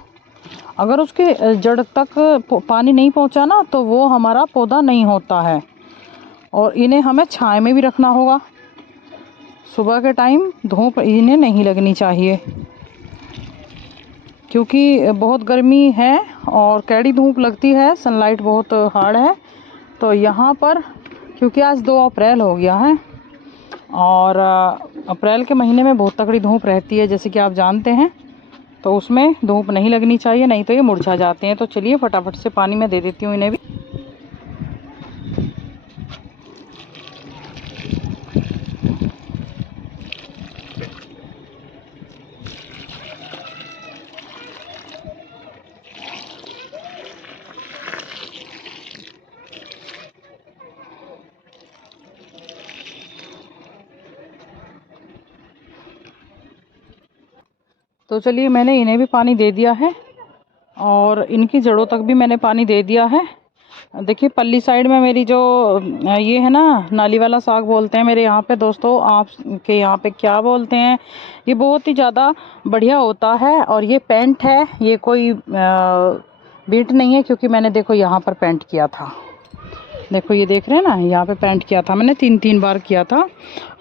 अगर उसके जड़ तक पानी नहीं पहुंचा ना, तो वो हमारा पौधा नहीं होता है। और इन्हें हमें छाया में भी रखना होगा। सुबह के टाइम धूप इन्हें नहीं लगनी चाहिए, क्योंकि बहुत गर्मी है और कैडी धूप लगती है, सनलाइट बहुत हार्ड है। तो यहाँ पर क्योंकि आज 2 अप्रैल हो गया है, और अप्रैल के महीने में बहुत तगड़ी धूप रहती है जैसे कि आप जानते हैं, तो उसमें धूप नहीं लगनी चाहिए, नहीं तो ये मुरझा जाते हैं। तो चलिए फटाफट से पानी में दे देती हूँ इन्हें भी। तो चलिए मैंने इन्हें भी पानी दे दिया है, और इनकी जड़ों तक भी मैंने पानी दे दिया है। देखिए पल्ली साइड में मेरी जो ये है ना, नाली वाला साग बोलते हैं मेरे यहाँ पे दोस्तों, आप के यहाँ पे क्या बोलते हैं, ये बहुत ही ज़्यादा बढ़िया होता है। और ये पेंट है, ये कोई बीट नहीं है, क्योंकि मैंने देखो यहाँ पर पेंट किया था। देखो ये देख रहे हैं ना, यहाँ पे पेंट किया था मैंने 3 बार किया था,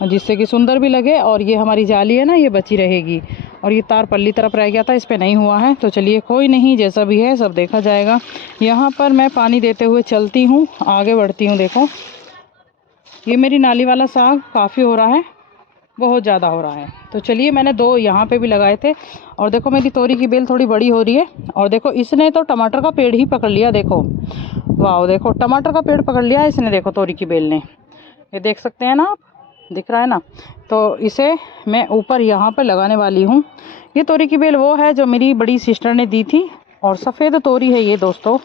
जिससे कि सुंदर भी लगे। और ये हमारी जाली है ना, ये बची रहेगी। और ये तार पल्ली तरफ रह गया था, इस पे नहीं हुआ है। तो चलिए कोई नहीं, जैसा भी है सब देखा जाएगा। यहाँ पर मैं पानी देते हुए चलती हूँ, आगे बढ़ती हूँ। देखो ये मेरी नाली वाला साग काफ़ी हो रहा है, बहुत ज़्यादा हो रहा है। तो चलिए मैंने 2 यहाँ पे भी लगाए थे। और देखो मेरी तोरी की बेल थोड़ी बड़ी हो रही है। और देखो इसने तो टमाटर का पेड़ ही पकड़ लिया। देखो वाह, देखो टमाटर का पेड़ पकड़ लिया इसने, देखो तोरी की बेल ने। ये देख सकते हैं ना आप, दिख रहा है ना। तो इसे मैं ऊपर यहाँ पर लगाने वाली हूँ। ये तोरी की बेल वो है जो मेरी बड़ी सिस्टर ने दी थी, और सफ़ेद तोरी है ये दोस्तों।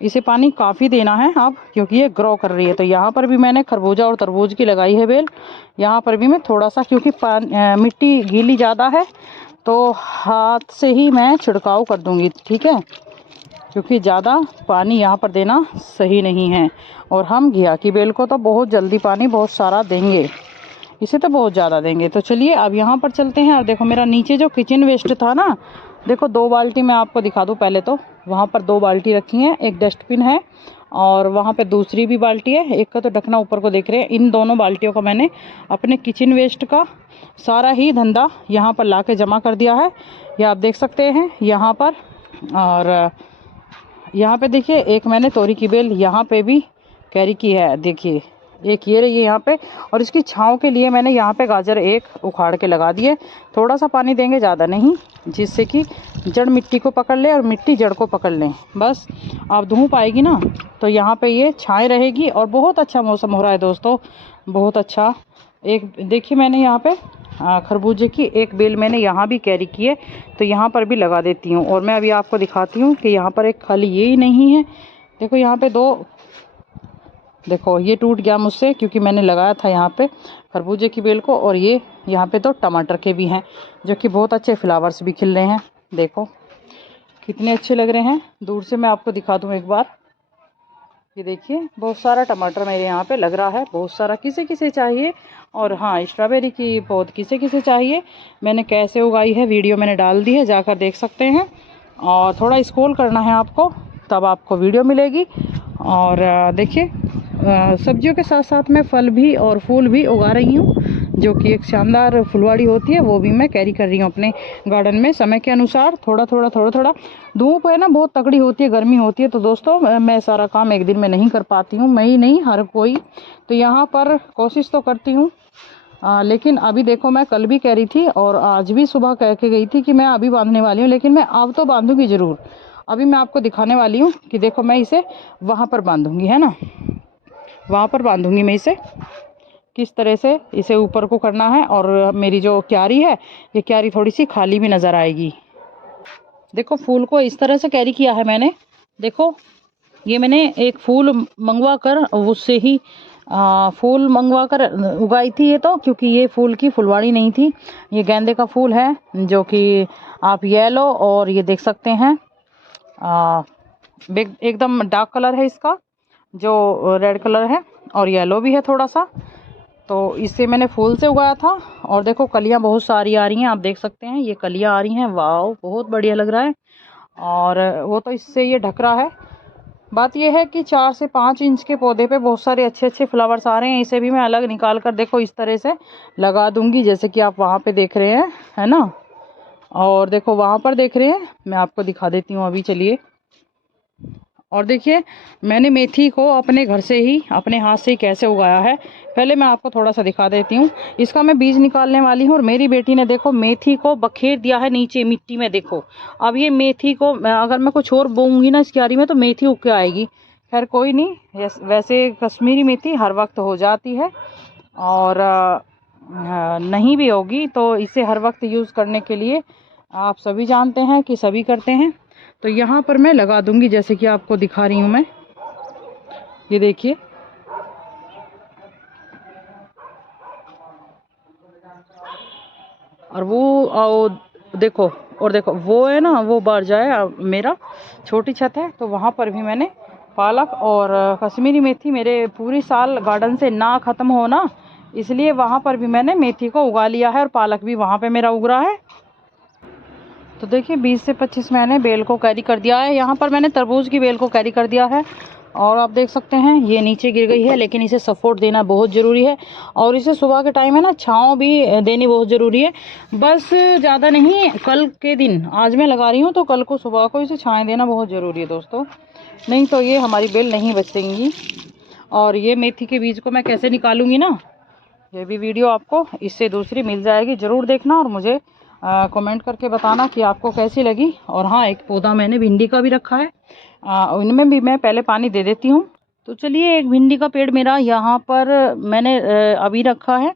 इसे पानी काफ़ी देना है अब, क्योंकि ये ग्रो कर रही है। तो यहाँ पर भी मैंने खरबूजा और तरबूज की लगाई है बेल। यहाँ पर भी मैं थोड़ा सा, क्योंकि मिट्टी गीली ज़्यादा है तो हाथ से ही मैं छिड़काव कर दूँगी, ठीक है, क्योंकि ज़्यादा पानी यहाँ पर देना सही नहीं है। और हम घिया की बेल को तो बहुत जल्दी पानी बहुत सारा देंगे, इसे तो बहुत ज़्यादा देंगे। तो चलिए अब यहाँ पर चलते हैं। और देखो मेरा नीचे जो किचन वेस्ट था ना, देखो 2 बाल्टी मैं आपको दिखा दूँ पहले तो। वहाँ पर 2 बाल्टी रखी हैं, एक डस्टबिन है और वहाँ पे दूसरी भी बाल्टी है। एक का तो ढकना ऊपर को देख रहे हैं। इन दोनों बाल्टियों का मैंने अपने किचन वेस्ट का सारा ही धंधा यहाँ पर ला के जमा कर दिया है। ये आप देख सकते हैं यहाँ पर। और यहाँ पे देखिए एक मैंने तोरी की बेल यहाँ पे भी कैरी की है, देखिए एक ये रही है यहाँ पे। और इसकी छांव के लिए मैंने यहाँ पे गाजर एक उखाड़ के लगा दिए। थोड़ा सा पानी देंगे, ज़्यादा नहीं, जिससे कि जड़ मिट्टी को पकड़ ले और मिट्टी जड़ को पकड़ ले। बस अब धूप आएगी ना तो यहाँ पे ये छाए रहेगी। और बहुत अच्छा मौसम हो रहा है दोस्तों, बहुत अच्छा। एक देखिए मैंने यहाँ पे खरबूजे की एक बेल मैंने यहाँ भी कैरी की है, तो यहाँ पर भी लगा देती हूँ। और मैं अभी आपको दिखाती हूँ कि यहाँ पर एक खाली ये ही नहीं है। देखो यहाँ पे 2, देखो ये टूट गया मुझसे, क्योंकि मैंने लगाया था यहाँ पे खरबूजे की बेल को। और ये यहाँ पे तो टमाटर के भी हैं, जो कि बहुत अच्छे फ्लावर्स भी खिल रहे हैं। देखो कितने अच्छे लग रहे हैं। दूर से मैं आपको दिखा दूँ एक बार। ये देखिए बहुत सारा टमाटर मेरे यहाँ पे लग रहा है, बहुत सारा। किसे किसे चाहिए? और हाँ, स्ट्रॉबेरी की पौध किसे किसे चाहिए, मैंने कैसे उगाई है वीडियो मैंने डाल दी है, जाकर देख सकते हैं। और थोड़ा स्क्रॉल करना है आपको, तब आपको वीडियो मिलेगी। और देखिए सब्जियों के साथ साथ मैं फल भी और फूल भी उगा रही हूँ, जो कि एक शानदार फुलवाड़ी होती है, वो भी मैं कैरी कर रही हूँ अपने गार्डन में। समय के अनुसार थोड़ा थोड़ा। धूप है ना बहुत तगड़ी होती है, गर्मी होती है, तो दोस्तों मैं सारा काम एक दिन में नहीं कर पाती हूँ, मैं ही नहीं हर कोई। तो यहाँ पर कोशिश तो करती हूँ, लेकिन अभी देखो मैं कल भी कह रही थी और आज भी सुबह कह के गई थी कि मैं अभी बांधने वाली हूँ, लेकिन मैं अब तो बांधूंगी ज़रूर। अभी मैं आपको दिखाने वाली हूँ कि देखो मैं इसे वहाँ पर बांधूंगी, है ना, वहाँ पर बांधूंगी मैं इसे। किस तरह से इसे ऊपर को करना है। और मेरी जो क्यारी है, ये क्यारी थोड़ी सी खाली भी नज़र आएगी। देखो फूल को इस तरह से कैरी किया है मैंने। देखो ये मैंने एक फूल मंगवा कर उससे ही फूल मंगवा कर उगाई थी ये तो, क्योंकि ये फूल की फुलवाड़ी नहीं थी। ये गेंदे का फूल है, जो कि आप येलो और ये देख सकते हैं एकदम डार्क कलर है इसका, जो रेड कलर है, और येलो भी है थोड़ा सा। तो इसे मैंने फूल से उगाया था। और देखो कलियां बहुत सारी आ रही हैं, आप देख सकते हैं ये कलियां आ रही हैं, वाव बहुत बढ़िया लग रहा है। और वो तो इससे ये ढक रहा है। बात यह है कि 4 से 5 इंच के पौधे पे बहुत सारे अच्छे अच्छे फ्लावर्स आ रहे हैं। इसे भी मैं अलग निकाल कर देखो इस तरह से लगा दूंगी, जैसे कि आप वहाँ पे देख रहे हैं, है ना। और देखो वहाँ पर देख रहे हैं, मैं आपको दिखा देती हूँ अभी, चलिए। और देखिए मैंने मेथी को अपने घर से ही, अपने हाथ से ही कैसे उगाया है, पहले मैं आपको थोड़ा सा दिखा देती हूँ। इसका मैं बीज निकालने वाली हूँ। और मेरी बेटी ने देखो मेथी को बखेर दिया है नीचे मिट्टी में। देखो अब ये मेथी को अगर मैं कुछ और बोऊंगी ना इस क्यारी में, तो मेथी उग के आएगी। खैर कोई नहीं, वैसे कश्मीरी मेथी हर वक्त हो जाती है, और नहीं भी होगी तो इसे हर वक्त यूज़ करने के लिए आप सभी जानते हैं कि सभी करते हैं। तो यहाँ पर मैं लगा दूंगी, जैसे कि आपको दिखा रही हूँ मैं। ये देखिए और वो देखो, और देखो वो है ना, वो बढ़ जाए, मेरा छोटी छत है तो वहाँ पर भी मैंने पालक और कश्मीरी मेथी मेरे पूरी साल गार्डन से ना ख़त्म हो ना, इसलिए वहाँ पर भी मैंने मेथी को उगा लिया है। और पालक भी वहाँ पे मेरा उग रहा है। तो देखिए 20 से 25 मैंने बेल को कैरी कर दिया है। यहाँ पर मैंने तरबूज की बेल को कैरी कर दिया है। और आप देख सकते हैं ये नीचे गिर गई है, लेकिन इसे सपोर्ट देना बहुत ज़रूरी है। और इसे सुबह के टाइम है ना छाँव भी देनी बहुत ज़रूरी है। बस ज़्यादा नहीं, कल के दिन आज मैं लगा रही हूँ तो कल को सुबह को इसे छाँव देना बहुत ज़रूरी है दोस्तों, नहीं तो ये हमारी बेल नहीं बचेंगी। और ये मेथी के बीज को मैं कैसे निकालूंगी ना, ये भी वीडियो आपको इससे दूसरी मिल जाएगी, ज़रूर देखना और मुझे कमेंट करके बताना कि आपको कैसी लगी। और हाँ, एक पौधा मैंने भिंडी का भी रखा है, उनमें भी मैं पहले पानी दे देती हूँ। तो चलिए एक भिंडी का पेड़ मेरा यहाँ पर मैंने अभी रखा है,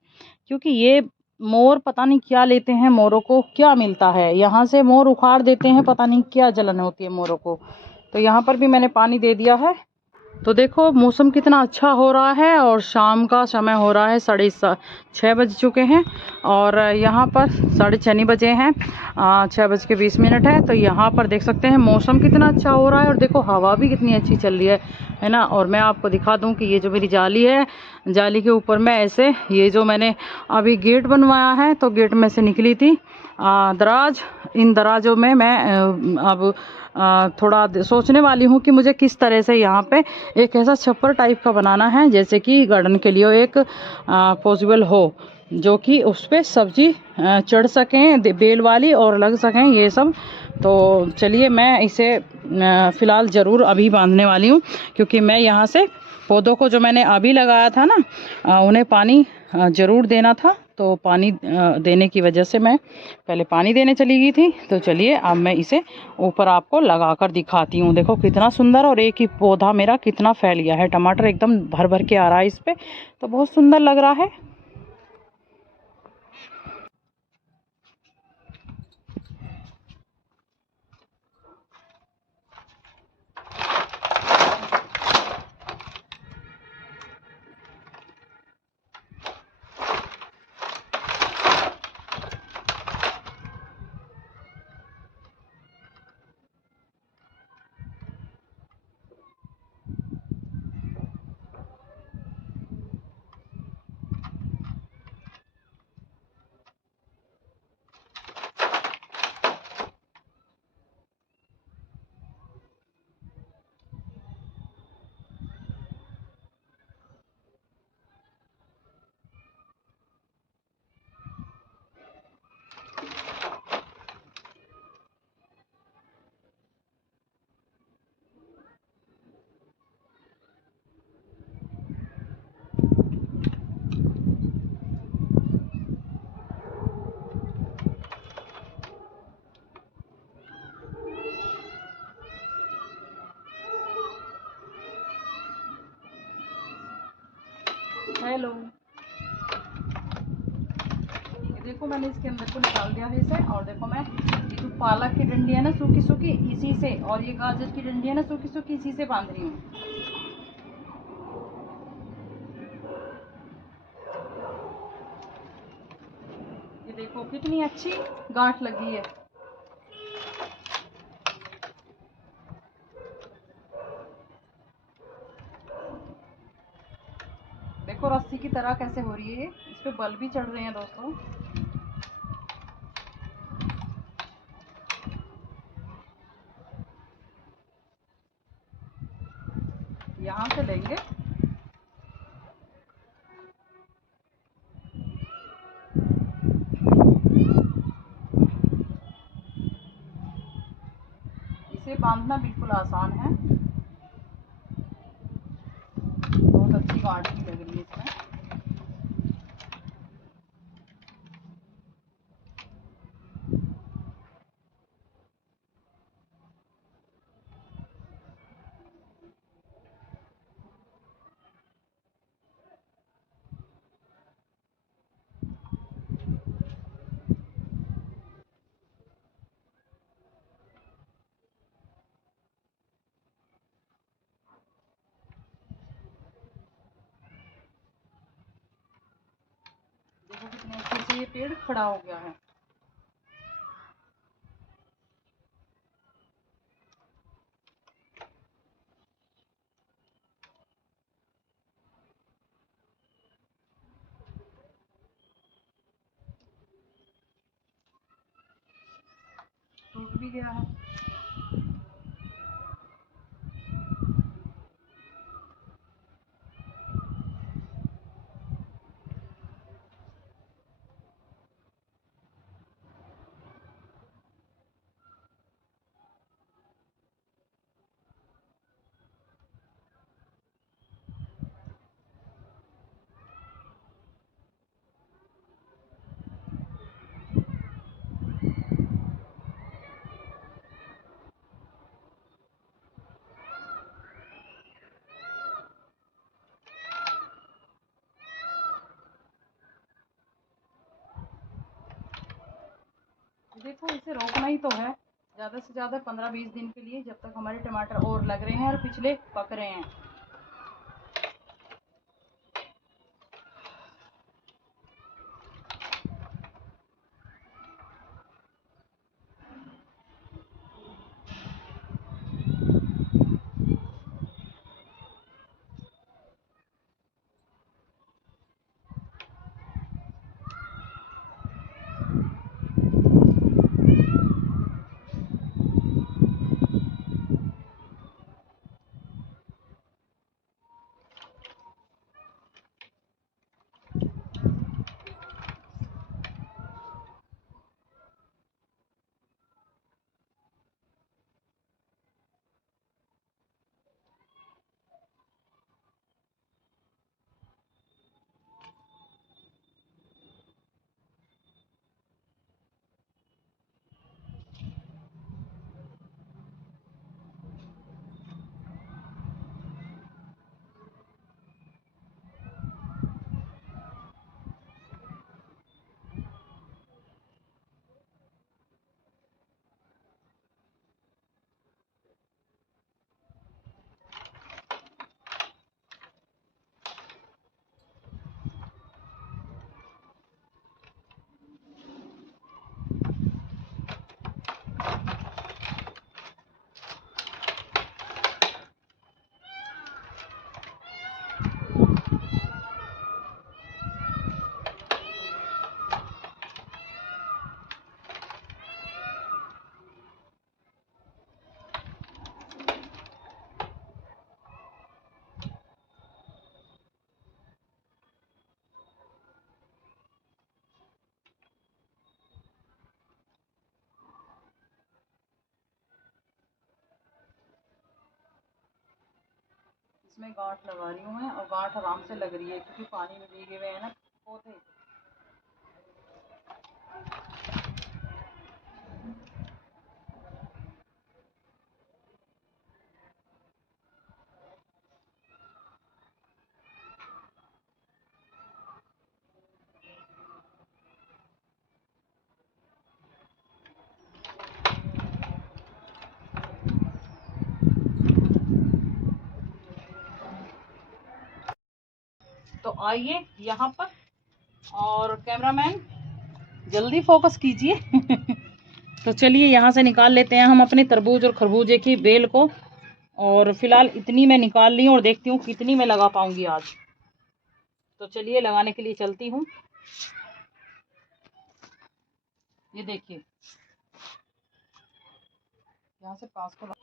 क्योंकि ये मोर पता नहीं क्या लेते हैं, मोरों को क्या मिलता है, यहाँ से मोर उखाड़ देते हैं, पता नहीं क्या जलन होती है मोरों को। तो यहाँ पर भी मैंने पानी दे दिया है। तो देखो मौसम कितना अच्छा हो रहा है और शाम का समय हो रहा है, 6:30 बज चुके हैं और यहाँ पर 6:30 नहीं बजे हैं, 6:20 है। तो यहाँ पर देख सकते हैं मौसम कितना अच्छा हो रहा है और देखो हवा भी कितनी अच्छी चल रही है ना। और मैं आपको दिखा दूँ कि ये जो मेरी जाली है, जाली के ऊपर मैं ऐसे, ये जो मैंने अभी गेट बनवाया है तो गेट में से निकली थी दराज, इन दराजों में मैं अब थोड़ा सोचने वाली हूँ कि मुझे किस तरह से यहाँ पे एक ऐसा छप्पर टाइप का बनाना है जैसे कि गार्डन के लिए एक पॉसिबल हो, जो कि उस पर सब्जी चढ़ सकें बेल वाली और लग सकें ये सब। तो चलिए मैं इसे फ़िलहाल ज़रूर अभी बांधने वाली हूँ, क्योंकि मैं यहाँ से पौधों को जो मैंने अभी लगाया था ना उन्हें पानी ज़रूर देना था। तो पानी देने की वजह से मैं पहले पानी देने चली गई थी। तो चलिए अब मैं इसे ऊपर आपको लगा कर दिखाती हूँ। देखो कितना सुंदर, और एक ही पौधा मेरा कितना फैल गया है, टमाटर एकदम भर भर के आ रहा है इस पे, तो बहुत सुंदर लग रहा है। हेलो, ये देखो मैंने इसके अंदर को निकाल दिया है इसे, और देखो मैं ये जो पालक की डंडी है ना सूखी सूखी, इसी से, और ये गाजर की डंडी है ना सूखी सूखी, इसी से बांध रही हूँ। ये देखो कितनी अच्छी गांठ लगी है। देखो रस्सी की तरह कैसे हो रही है ये, इस पे बल भी चढ़ रहे हैं दोस्तों। यहाँ से लेंगे, इसे बांधना बिल्कुल आसान है, बहुत अच्छी गांठ भी लग रही है इसमें। देखो कितने अच्छे से ये पेड़ खड़ा हो गया है। टूट भी गया है। देखो इसे रोकना ही तो है ज़्यादा से ज़्यादा 15-20 दिन के लिए, जब तक हमारे टमाटर और लग रहे हैं और पिछले पक रहे हैं। इसमें गांठ लगा रही हूँ मैं, और गांठ आराम से लग रही है क्योंकि पानी में भीगे हुए हैं ना पौधे। तो आइए यहाँ पर, और कैमरामैन जल्दी फोकस कीजिए। तो चलिए यहाँ से निकाल लेते हैं हम अपने तरबूज और खरबूजे की बेल को। और फिलहाल इतनी मैं निकाल ली हूँ और देखती हूँ कितनी मैं लगा पाऊंगी आज। तो चलिए लगाने के लिए चलती हूँ। ये देखिए यहाँ से पास को,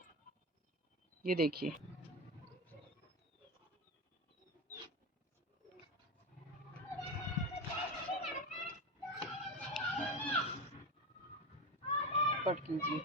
ये देखिए कट कीजिए।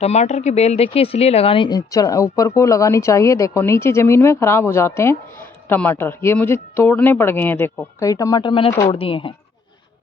टमाटर की बेल देखिए इसलिए लगानी, ऊपर को लगानी चाहिए। देखो नीचे ज़मीन में ख़राब हो जाते हैं टमाटर। ये मुझे तोड़ने पड़ गए हैं, देखो कई टमाटर मैंने तोड़ दिए हैं।